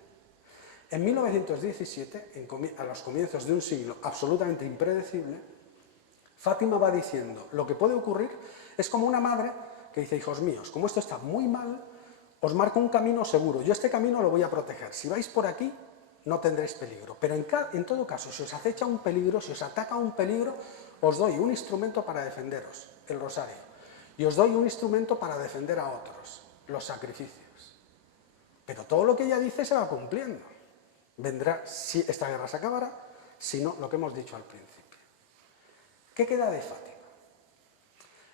En 1917, a los comienzos de un siglo absolutamente impredecible, Fátima va diciendo: lo que puede ocurrir es como una madre que dice: hijos míos, como esto está muy mal, os marco un camino seguro, yo este camino lo voy a proteger, si vais por aquí no tendréis peligro, pero en todo caso, si os acecha un peligro, si os ataca un peligro, os doy un instrumento para defenderos, el rosario, y os doy un instrumento para defender a otros, los sacrificios. Pero todo lo que ella dice se va cumpliendo. Vendrá, si esta guerra se acabará, si no, lo que hemos dicho al principio. ¿Qué queda de Fátima?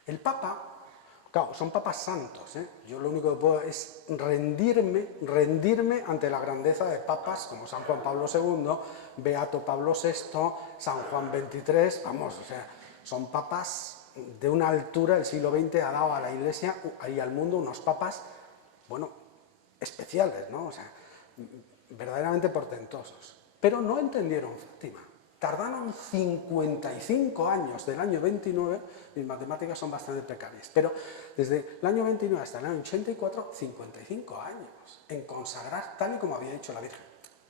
El Papa, claro, son papas santos, ¿eh? Yo lo único que puedo es rendirme ante la grandeza de papas como San Juan Pablo II, Beato Pablo VI, San Juan XXIII, vamos, o sea, son papas de una altura. El siglo XX ha dado a la Iglesia y al mundo unos papas, bueno, especiales, ¿no? O sea, verdaderamente portentosos. Pero no entendieron Fátima. Tardaron 55 años, del año 29, mis matemáticas son bastante precarias, pero desde el año 29 hasta el año 84, 55 años en consagrar tal y como había dicho la Virgen.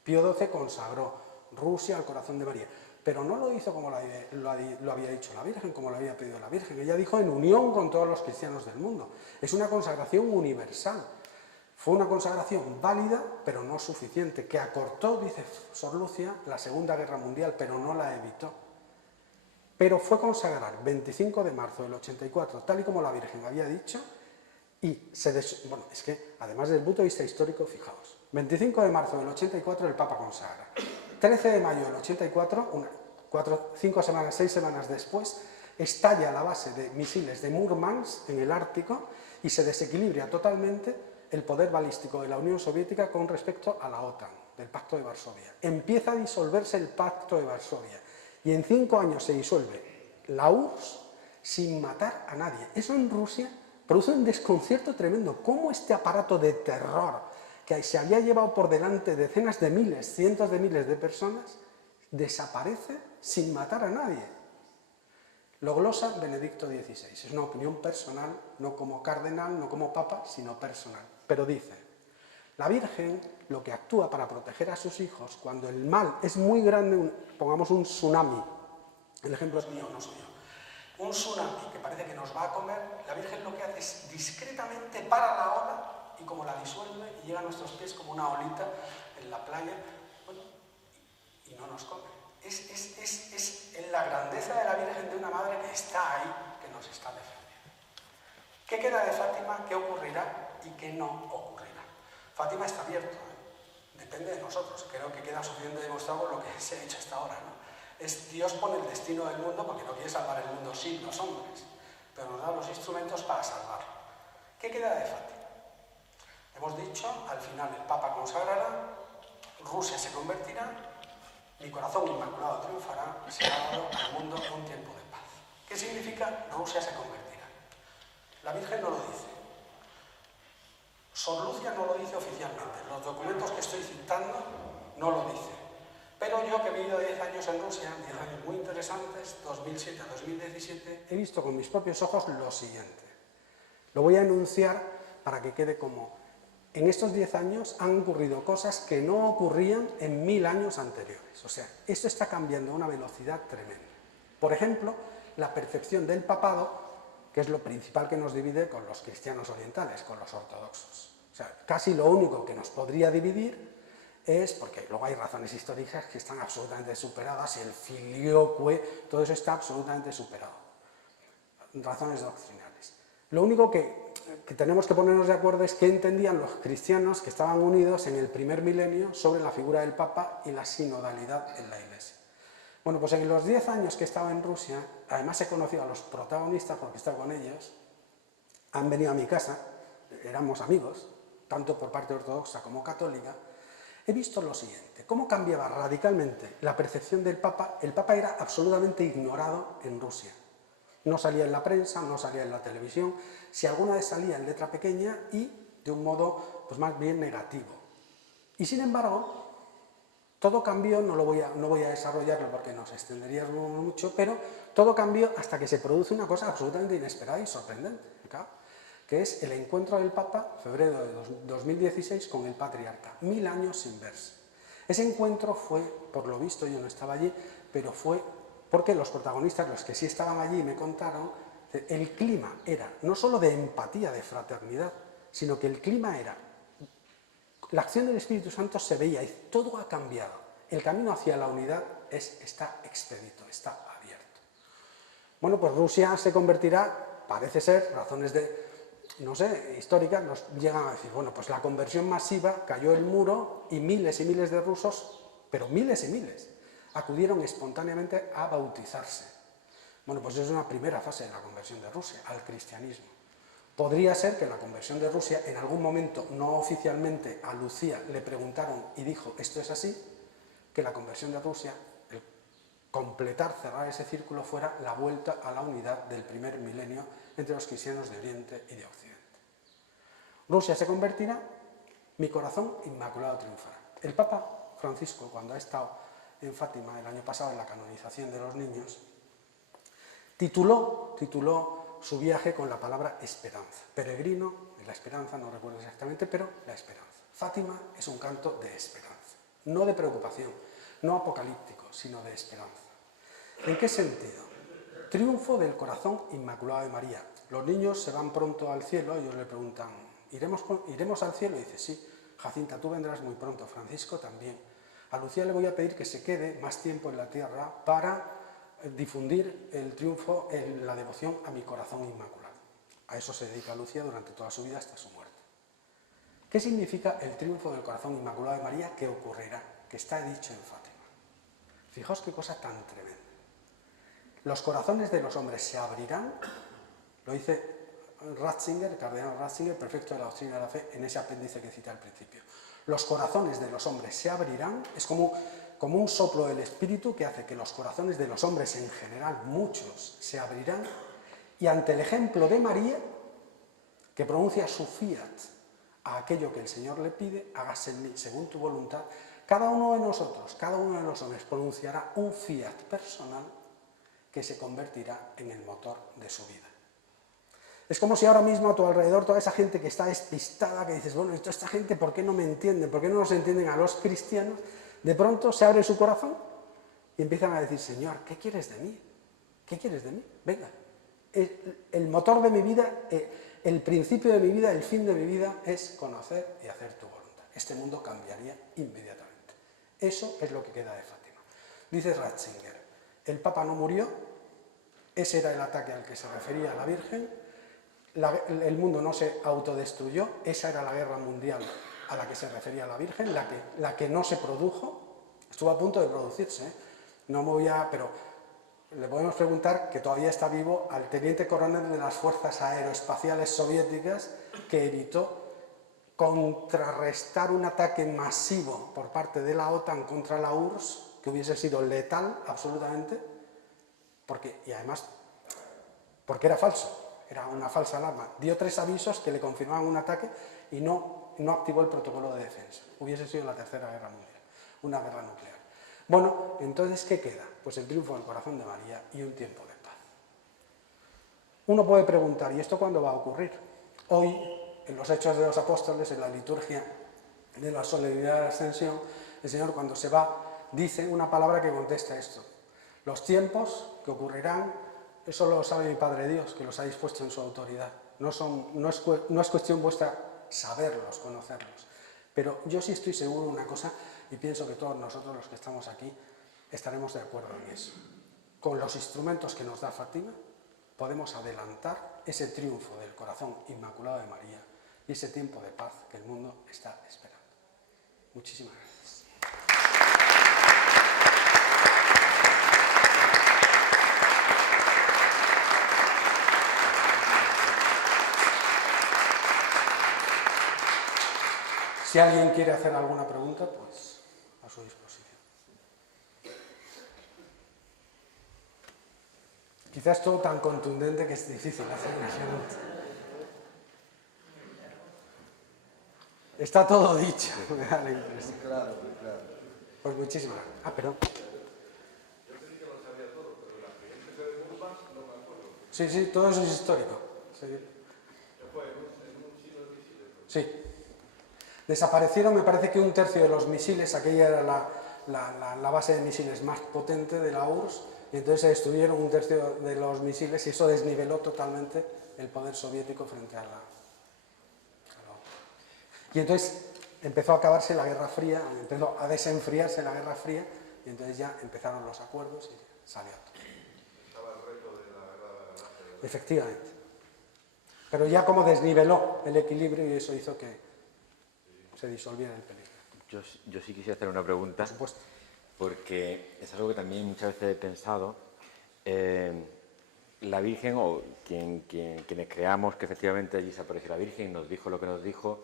Pío XII consagró Rusia al corazón de María, pero no lo hizo como lo había dicho la Virgen, como lo había pedido la Virgen. Ella dijo: en unión con todos los cristianos del mundo. Es una consagración universal. Fue una consagración válida, pero no suficiente, que acortó, dice Sor Lucia, la Segunda Guerra Mundial, pero no la evitó. Pero fue consagrar 25 de marzo del 84, tal y como la Virgen había dicho, y bueno, es que, además desde el punto de vista histórico, fijaos, 25 de marzo del 84 el Papa consagra. 13 de mayo del 84, 6 semanas después, estalla la base de misiles de Murmansk en el Ártico y se desequilibra totalmente el poder balístico de la Unión Soviética con respecto a la OTAN, del Pacto de Varsovia. Empieza a disolverse el Pacto de Varsovia y en 5 años se disuelve la URSS sin matar a nadie. Eso en Rusia produce un desconcierto tremendo. ¿Cómo este aparato de terror que se había llevado por delante decenas de miles, cientos de miles de personas, desaparece sin matar a nadie? Lo glosa Benedicto XVI. Es una opinión personal, no como cardenal, no como papa, sino personal. Pero dice: la Virgen lo que actúa para proteger a sus hijos cuando el mal es muy grande, pongamos un tsunami, el ejemplo es mío, no soy yo, un tsunami que parece que nos va a comer, la Virgen lo que hace es discretamente para la ola y como la disuelve y llega a nuestros pies como una olita en la playa, bueno, y no nos come. Es en la grandeza de la Virgen, de una madre que está ahí, que nos está defendiendo. ¿Qué queda de Fátima? ¿Qué ocurrirá y qué no ocurrirá? Fátima está abierto, ¿eh? Depende de nosotros. Creo que queda suficiente demostrado por lo que se ha dicho hasta ahora, ¿no? Dios pone el destino del mundo porque no quiere salvar el mundo sin los hombres, pero nos da los instrumentos para salvarlo. ¿Qué queda de Fátima? Hemos dicho, al final el Papa consagrará, Rusia se convertirá, mi corazón inmaculado triunfará, se ha dado al mundo un tiempo de paz. ¿Qué significa Rusia se convertirá? La Virgen no lo dice. Sor Lucia no lo dice oficialmente. Los documentos que estoy citando no lo dicen. Pero yo que he vivido 10 años en Rusia, 10 años muy interesantes, 2007 a 2017, he visto con mis propios ojos lo siguiente. Lo voy a enunciar para que quede como... En estos 10 años han ocurrido cosas que no ocurrían en 1000 años anteriores. O sea, esto está cambiando a una velocidad tremenda. Por ejemplo, la percepción del papado, que es lo principal que nos divide con los cristianos orientales, con los ortodoxos. O sea, casi lo único que nos podría dividir es, porque luego hay razones históricas que están absolutamente superadas, y el filioque, todo eso está absolutamente superado. Razones doctrinales. Lo único que tenemos que ponernos de acuerdo es qué entendían los cristianos que estaban unidos en el primer milenio sobre la figura del Papa y la sinodalidad en la Iglesia. Bueno, pues en los 10 años que he estado en Rusia, además he conocido a los protagonistas porque he estado con ellos, han venido a mi casa, éramos amigos, tanto por parte ortodoxa como católica. He visto lo siguiente, cómo cambiaba radicalmente la percepción del Papa. El Papa era absolutamente ignorado en Rusia. No salía en la prensa, no salía en la televisión, si alguna vez salía en letra pequeña y de un modo pues más bien negativo. Y sin embargo, todo cambió, no voy a desarrollarlo porque nos extenderíamos mucho, pero todo cambió hasta que se produce una cosa absolutamente inesperada y sorprendente, ¿claro? Que es el encuentro del Papa, febrero de 2016, con el Patriarca, 1000 años sin verse. Ese encuentro fue, por lo visto, yo no estaba allí, pero fue porque los protagonistas, los que sí estaban allí, me contaron, el clima era no solo de empatía, de fraternidad, sino que el clima era, la acción del Espíritu Santo se veía y todo ha cambiado. El camino hacia la unidad está expedito, está abierto. Bueno, pues Rusia se convertirá, parece ser, razones no sé, históricas, nos llegan a decir, bueno, pues la conversión masiva, cayó el muro y miles de rusos, pero miles y miles, acudieron espontáneamente a bautizarse. Bueno, pues es una primera fase de la conversión de Rusia al cristianismo. Podría ser que la conversión de Rusia, en algún momento, no oficialmente, a Lucía le preguntaron y dijo, esto es así, que la conversión de Rusia, el completar, cerrar ese círculo, fuera la vuelta a la unidad del primer milenio entre los cristianos de Oriente y de Occidente. Rusia se convertirá, mi corazón inmaculado triunfará. El Papa Francisco, cuando ha estado en Fátima el año pasado en la canonización de los niños, tituló su viaje con la palabra esperanza. Peregrino, en la esperanza, no recuerdo exactamente, pero la esperanza. Fátima es un canto de esperanza, no de preocupación, no apocalíptico, sino de esperanza. ¿En qué sentido? Triunfo del corazón inmaculado de María. Los niños se van pronto al cielo, ellos le preguntan, ¿iremos al cielo? Y dice, sí. Jacinta, tú vendrás muy pronto, Francisco también. A Lucía le voy a pedir que se quede más tiempo en la tierra para difundir el triunfo, la devoción a mi corazón inmaculado. A eso se dedica Lucía durante toda su vida hasta su muerte. ¿Qué significa el triunfo del corazón inmaculado de María? Que ocurrirá, que está dicho en Fátima. Fijaos qué cosa tan tremenda. Los corazones de los hombres se abrirán, lo dice Ratzinger, el cardenal Ratzinger, prefecto de la doctrina de la fe, en ese apéndice que cité al principio. Los corazones de los hombres se abrirán, es como un soplo del Espíritu que hace que los corazones de los hombres en general, muchos, se abrirán, y ante el ejemplo de María, que pronuncia su fiat a aquello que el Señor le pide, hágase en mí según tu voluntad, cada uno de nosotros, cada uno de los hombres pronunciará un fiat personal que se convertirá en el motor de su vida. Es como si ahora mismo a tu alrededor toda esa gente que está despistada, que dices, bueno, esta gente, ¿por qué no me entienden? ¿Por qué no nos entienden a los cristianos? De pronto se abre su corazón y empiezan a decir, Señor, ¿qué quieres de mí? ¿Qué quieres de mí? Venga, el motor de mi vida, el principio de mi vida, el fin de mi vida es conocer y hacer tu voluntad. Este mundo cambiaría inmediatamente. Eso es lo que queda de Fátima. Dice Ratzinger, el Papa no murió, ese era el ataque al que se refería la Virgen, el mundo no se autodestruyó, esa era la guerra mundial a la que se refería la Virgen, la que no se produjo, estuvo a punto de producirse, ¿eh? No me voy a... pero le podemos preguntar que todavía está vivo al teniente coronel de las fuerzas aeroespaciales soviéticas que evitó contrarrestar un ataque masivo por parte de la OTAN contra la URSS, que hubiese sido letal absolutamente, y además porque era falso, era una falsa alarma. Dio 3 avisos que le confirmaban un ataque y no activó el protocolo de defensa. Hubiese sido la Tercera Guerra Mundial, una guerra nuclear. Bueno, entonces, ¿qué queda? Pues el triunfo del corazón de María y un tiempo de paz. Uno puede preguntar, ¿y esto cuándo va a ocurrir? Hoy, en los Hechos de los Apóstoles, en la liturgia de la solemnidad de la Ascensión, el Señor, cuando se va, dice una palabra que contesta esto. Los tiempos que ocurrirán, eso lo sabe mi Padre Dios, que los ha dispuesto en su autoridad. No es cuestión vuestra saberlos, conocerlos. Pero yo sí estoy seguro de una cosa, y pienso que todos nosotros los que estamos aquí estaremos de acuerdo en eso. Con los instrumentos que nos da Fátima, podemos adelantar ese triunfo del corazón inmaculado de María y ese tiempo de paz que el mundo está esperando. Muchísimas gracias. Si alguien quiere hacer alguna pregunta, pues a su disposición. Quizás es todo tan contundente que es difícil hacer una pregunta. Está todo dicho, me da la impresión. Claro. Pues muchísimas gracias. Ah, perdón. Yo creí que lo sabía todo, pero la experiencia de Burbank no me acuerdo. Sí, todo eso es histórico. Sí. Fue en un siglo de misiles. Sí. Desaparecieron, me parece que 1/3 de los misiles, aquella era la base de misiles más potente de la URSS, y entonces se destruyeron 1/3 de los misiles y eso desniveló totalmente el poder soviético frente a la OTAN. Y entonces empezó a acabarse la Guerra Fría, empezó a desenfriarse la Guerra Fría, y entonces ya empezaron los acuerdos y salió todo. Estaba el reto de la guerra. Efectivamente. Pero ya como desniveló el equilibrio y eso hizo que se disolviera el peligro. Yo sí quisiera hacer una pregunta. Por supuesto. Porque es algo que también muchas veces he pensado. La Virgen, o quienes creamos que efectivamente allí se apareció la Virgen, nos dijo lo que nos dijo,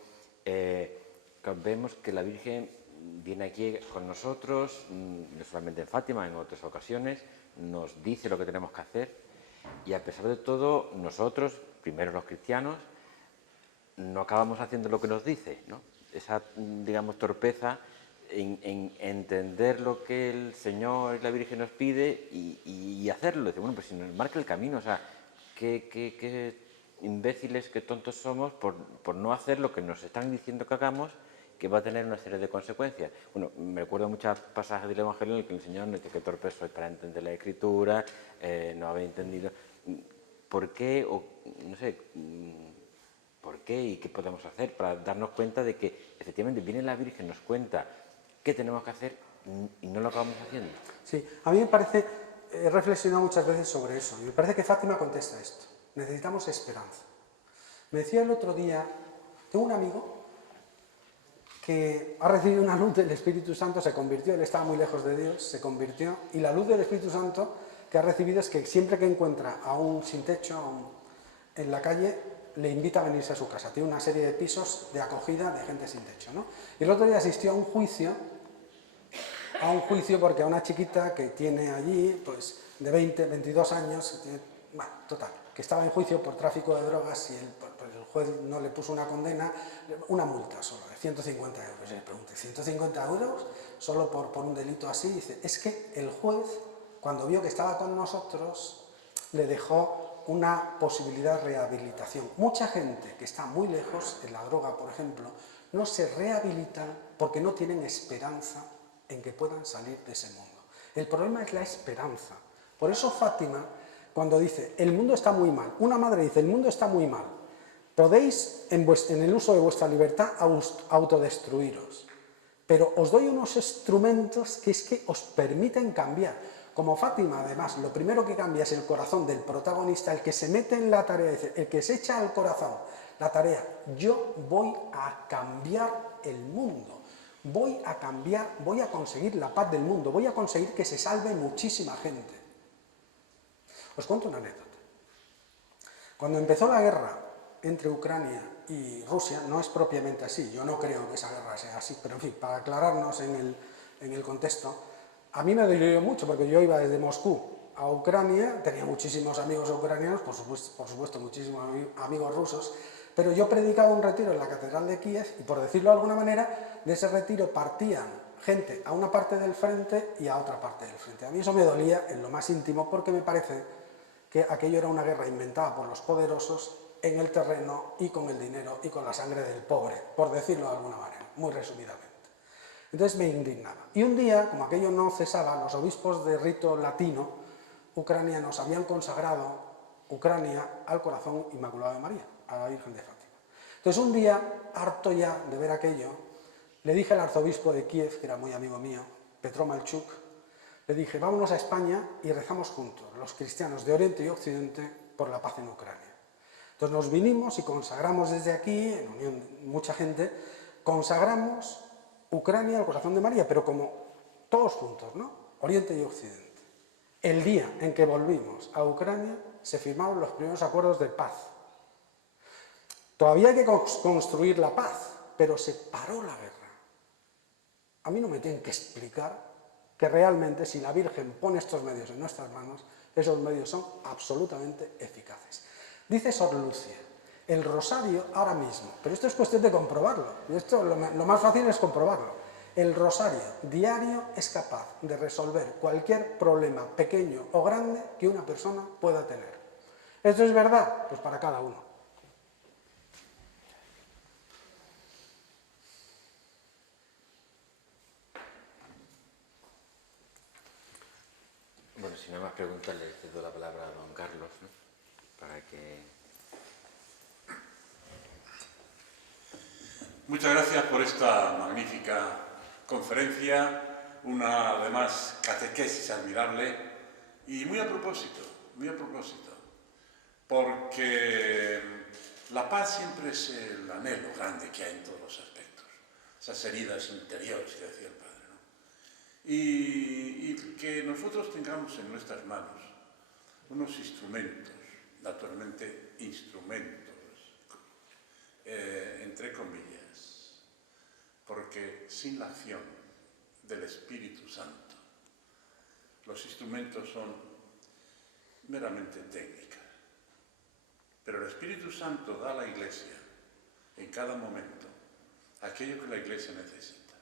vemos que la Virgen viene aquí con nosotros, no solamente en Fátima, en otras ocasiones, nos dice lo que tenemos que hacer, y a pesar de todo, nosotros, primero los cristianos, no acabamos haciendo lo que nos dice, ¿no? Esa, digamos, torpeza en entender lo que el Señor y la Virgen nos pide y hacerlo. Dice, bueno, pues si nos marca el camino, o sea, qué imbéciles, qué tontos somos por no hacer lo que nos están diciendo que hagamos, que va a tener una serie de consecuencias. Bueno, me recuerdo muchos pasajes del Evangelio en el que el Señor nos dice que torpes sois para entender la Escritura, no habéis entendido. ¿Por qué? O no sé, ¿por qué y qué podemos hacer para darnos cuenta de que efectivamente viene la Virgen, nos cuenta qué tenemos que hacer y no lo acabamos haciendo? Sí, a mí me parece, he reflexionado muchas veces sobre eso, y me parece que Fátima contesta esto. Necesitamos esperanza. Me decía el otro día, tengo un amigo que ha recibido una luz del Espíritu Santo, se convirtió, él estaba muy lejos de Dios, se convirtió, y la luz del Espíritu Santo que ha recibido es que siempre que encuentra a un sin techo en la calle, le invita a venirse a su casa. Tiene una serie de pisos de acogida de gente sin techo, ¿no? Y el otro día asistió a un juicio porque a una chiquita que tiene allí, pues de 22 años, bueno, total, que estaba en juicio por tráfico de drogas y el juez no le puso una condena, una multa solo de 150 euros. Y le pregunté, ¿150 euros solo por un delito así? Y dice, es que el juez, cuando vio que estaba con nosotros, le dejó una posibilidad de rehabilitación. Mucha gente que está muy lejos, en la droga, por ejemplo, no se rehabilitan porque no tienen esperanza en que puedan salir de ese mundo. El problema es la esperanza. Por eso Fátima, cuando dice, el mundo está muy mal, una madre dice, el mundo está muy mal, podéis en el uso de vuestra libertad autodestruiros, pero os doy unos instrumentos que es que os permiten cambiar. Como Fátima, además, lo primero que cambia es el corazón del protagonista, el que se mete en la tarea, el que se echa al corazón la tarea. Yo voy a cambiar el mundo, voy a cambiar, voy a conseguir la paz del mundo, voy a conseguir que se salve muchísima gente. Os cuento una anécdota. Cuando empezó la guerra entre Ucrania y Rusia no es propiamente así. Yo no creo que esa guerra sea así, pero en fin, para aclararnos en el contexto, a mí me dolió mucho porque yo iba desde Moscú a Ucrania, tenía muchísimos amigos ucranianos, por supuesto muchísimos amigos rusos, pero yo predicaba un retiro en la Catedral de Kiev y, por decirlo de alguna manera, de ese retiro partían gente a una parte del frente y a otra parte del frente. A mí eso me dolía en lo más íntimo porque me parece que aquello era una guerra inventada por los poderosos en el terreno y con el dinero y con la sangre del pobre, por decirlo de alguna manera, muy resumidamente. Entonces me indignaba. Y un día, como aquello no cesaba, los obispos de rito latino ucranianos habían consagrado Ucrania al corazón inmaculado de María, a la Virgen de Fátima. Entonces un día, harto ya de ver aquello, le dije al arzobispo de Kiev, que era muy amigo mío, Petro Malchuk, le dije, vámonos a España y rezamos juntos, los cristianos de Oriente y Occidente, por la paz en Ucrania. Entonces nos vinimos y consagramos desde aquí, en unión mucha gente, consagramos Ucrania al corazón de María, pero como todos juntos, ¿no? Oriente y Occidente. El día en que volvimos a Ucrania se firmaron los primeros acuerdos de paz. Todavía hay que construir la paz, pero se paró la guerra. A mí no me tienen que explicar que realmente si la Virgen pone estos medios en nuestras manos, esos medios son absolutamente eficaces. Dice Sor Lucia, el rosario ahora mismo, pero esto es cuestión de comprobarlo, y esto lo más fácil es comprobarlo, el rosario diario es capaz de resolver cualquier problema pequeño o grande que una persona pueda tener. ¿Esto es verdad? Pues para cada uno. Bueno, si no hay más preguntas, le cedo la palabra a don Carlos, ¿no? Para que... Muchas gracias por esta magnífica conferencia, una además catequesis admirable y muy a propósito, porque la paz siempre es el anhelo grande que hay en todos los aspectos, esas heridas interiores que decía el Padre, ¿no? Y que nosotros tengamos en nuestras manos unos instrumentos, naturalmente instrumentos, entre comillas, porque sin la acción del Espíritu Santo los instrumentos son meramente técnicas, pero el Espíritu Santo da a la Iglesia en cada momento aquello que la Iglesia necesita.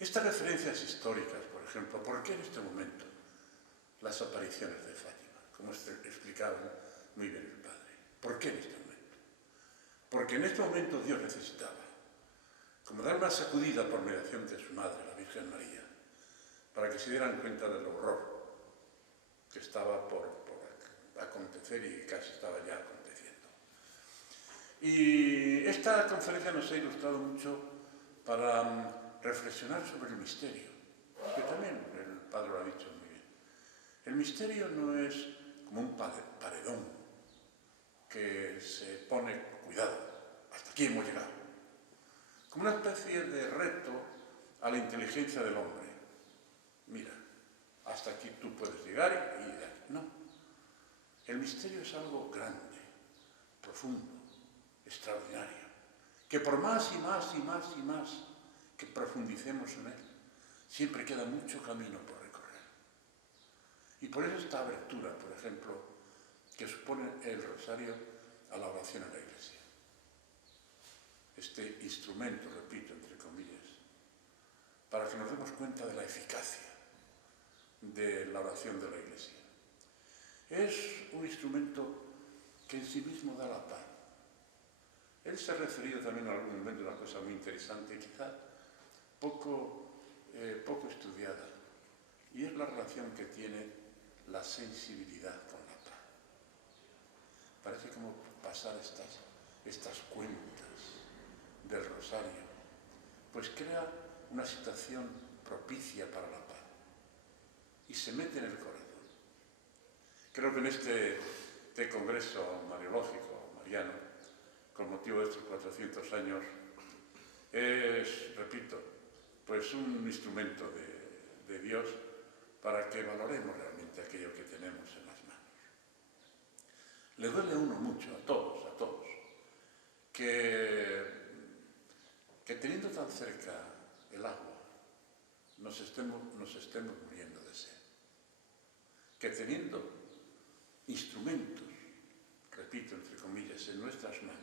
Estas referencias históricas, por ejemplo, ¿por qué en este momento las apariciones de Fátima? Como explicaba muy bien el Padre. ¿Por qué en este momento? Porque en este momento Dios necesitaba, como dar una sacudida por mediación de su madre, la Virgen María, para que se dieran cuenta del horror que estaba por acontecer y casi estaba ya aconteciendo. Y esta conferencia nos ha ilustrado mucho para reflexionar sobre el misterio, que también el Padre lo ha dicho muy bien. El misterio no es como un paredón que se pone, cuidado, hasta aquí hemos llegado, como una especie de reto a la inteligencia del hombre. Mira, hasta aquí tú puedes llegar y no. El misterio es algo grande, profundo, extraordinario, que por más y más y más y más que profundicemos en él, siempre queda mucho camino por recorrer. Y por eso esta abertura, por ejemplo, que supone el rosario a la oración en la Iglesia. Este instrumento, repito, entre comillas, para que nos demos cuenta de la eficacia de la oración de la Iglesia. Es un instrumento que en sí mismo da la paz. Él se ha referido también en algún momento a una cosa muy interesante, quizá poco estudiada, y es la relación que tiene la sensibilidad con la paz. Parece como pasar estas cuentas del rosario, pues crea una situación propicia para la paz y se mete en el corazón. Creo que en este congreso mariológico, mariano, con motivo de estos 400 años, es, repito, pues un instrumento de Dios para que valoremos realmente aquello que tenemos en las manos. Le duele a uno mucho, a todos, que teniendo tan cerca el agua, nos estemos muriendo de sed. Que teniendo instrumentos, repito, entre comillas, en nuestras manos,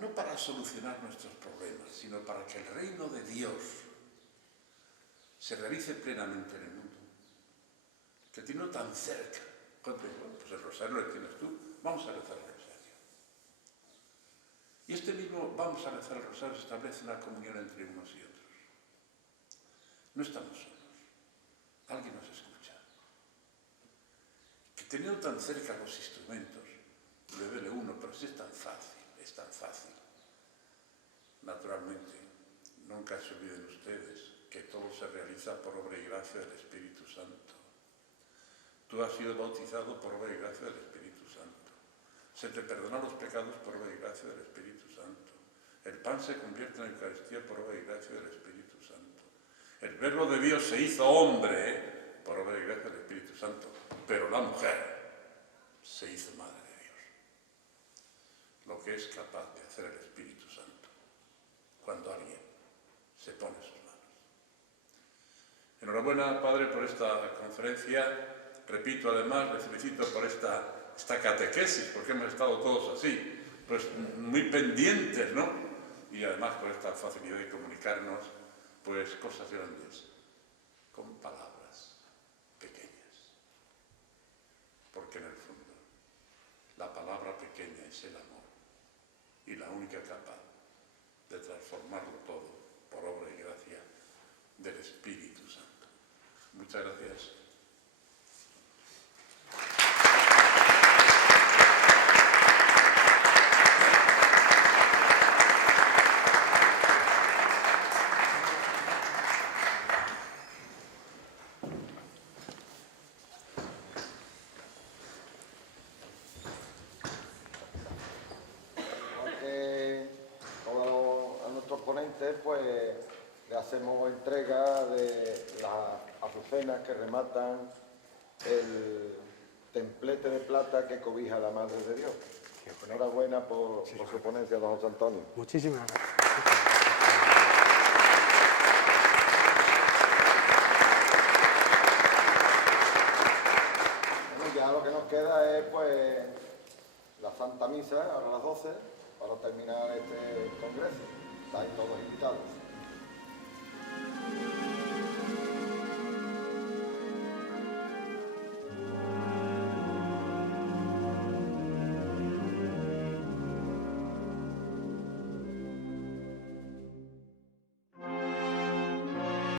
no para solucionar nuestros problemas, sino para que el reino de Dios se realice plenamente en el mundo, que teniendo tan cerca, pues el rosario lo tienes tú, vamos a rezar el rosario. Y este mismo vamos a rezar el rosario establece una comunión entre unos y otros. No estamos solos, alguien nos escucha. Que teniendo tan cerca los instrumentos, le duele uno, pero sí es tan fácil. Naturalmente, nunca se olviden ustedes que todo se realiza por obra y gracia del Espíritu Santo. Tú has sido bautizado por obra y gracia del Espíritu Santo. Se te perdonan los pecados por obra y gracia del Espíritu Santo. El pan se convierte en Eucaristía por obra y gracia del Espíritu Santo. El Verbo de Dios se hizo hombre por obra y gracia del Espíritu Santo. Pero la mujer se hizo madre de Dios. Lo que es capaz de hacer el Espíritu Santo cuando alguien se pone en sus manos. Enhorabuena, Padre, por esta conferencia. Repito, además, le felicito por esta catequesis, porque hemos estado todos así, pues muy pendientes, ¿no? Y además por esta facilidad de comunicarnos, pues cosas grandes, con palabras pequeñas. Porque en el fondo, la palabra pequeña es el amor, y la única capaz de transformarlo todo por obra y gracia del Espíritu Santo. Muchas gracias. Pues le hacemos entrega de las azucenas que rematan el templete de plata que cobija la Madre de Dios. Enhorabuena por su ponencia, don José Antonio. Muchísimas gracias. Bueno, ya lo que nos queda es pues la Santa Misa, ahora a las 12, para terminar este congreso. Estáis todos invitados.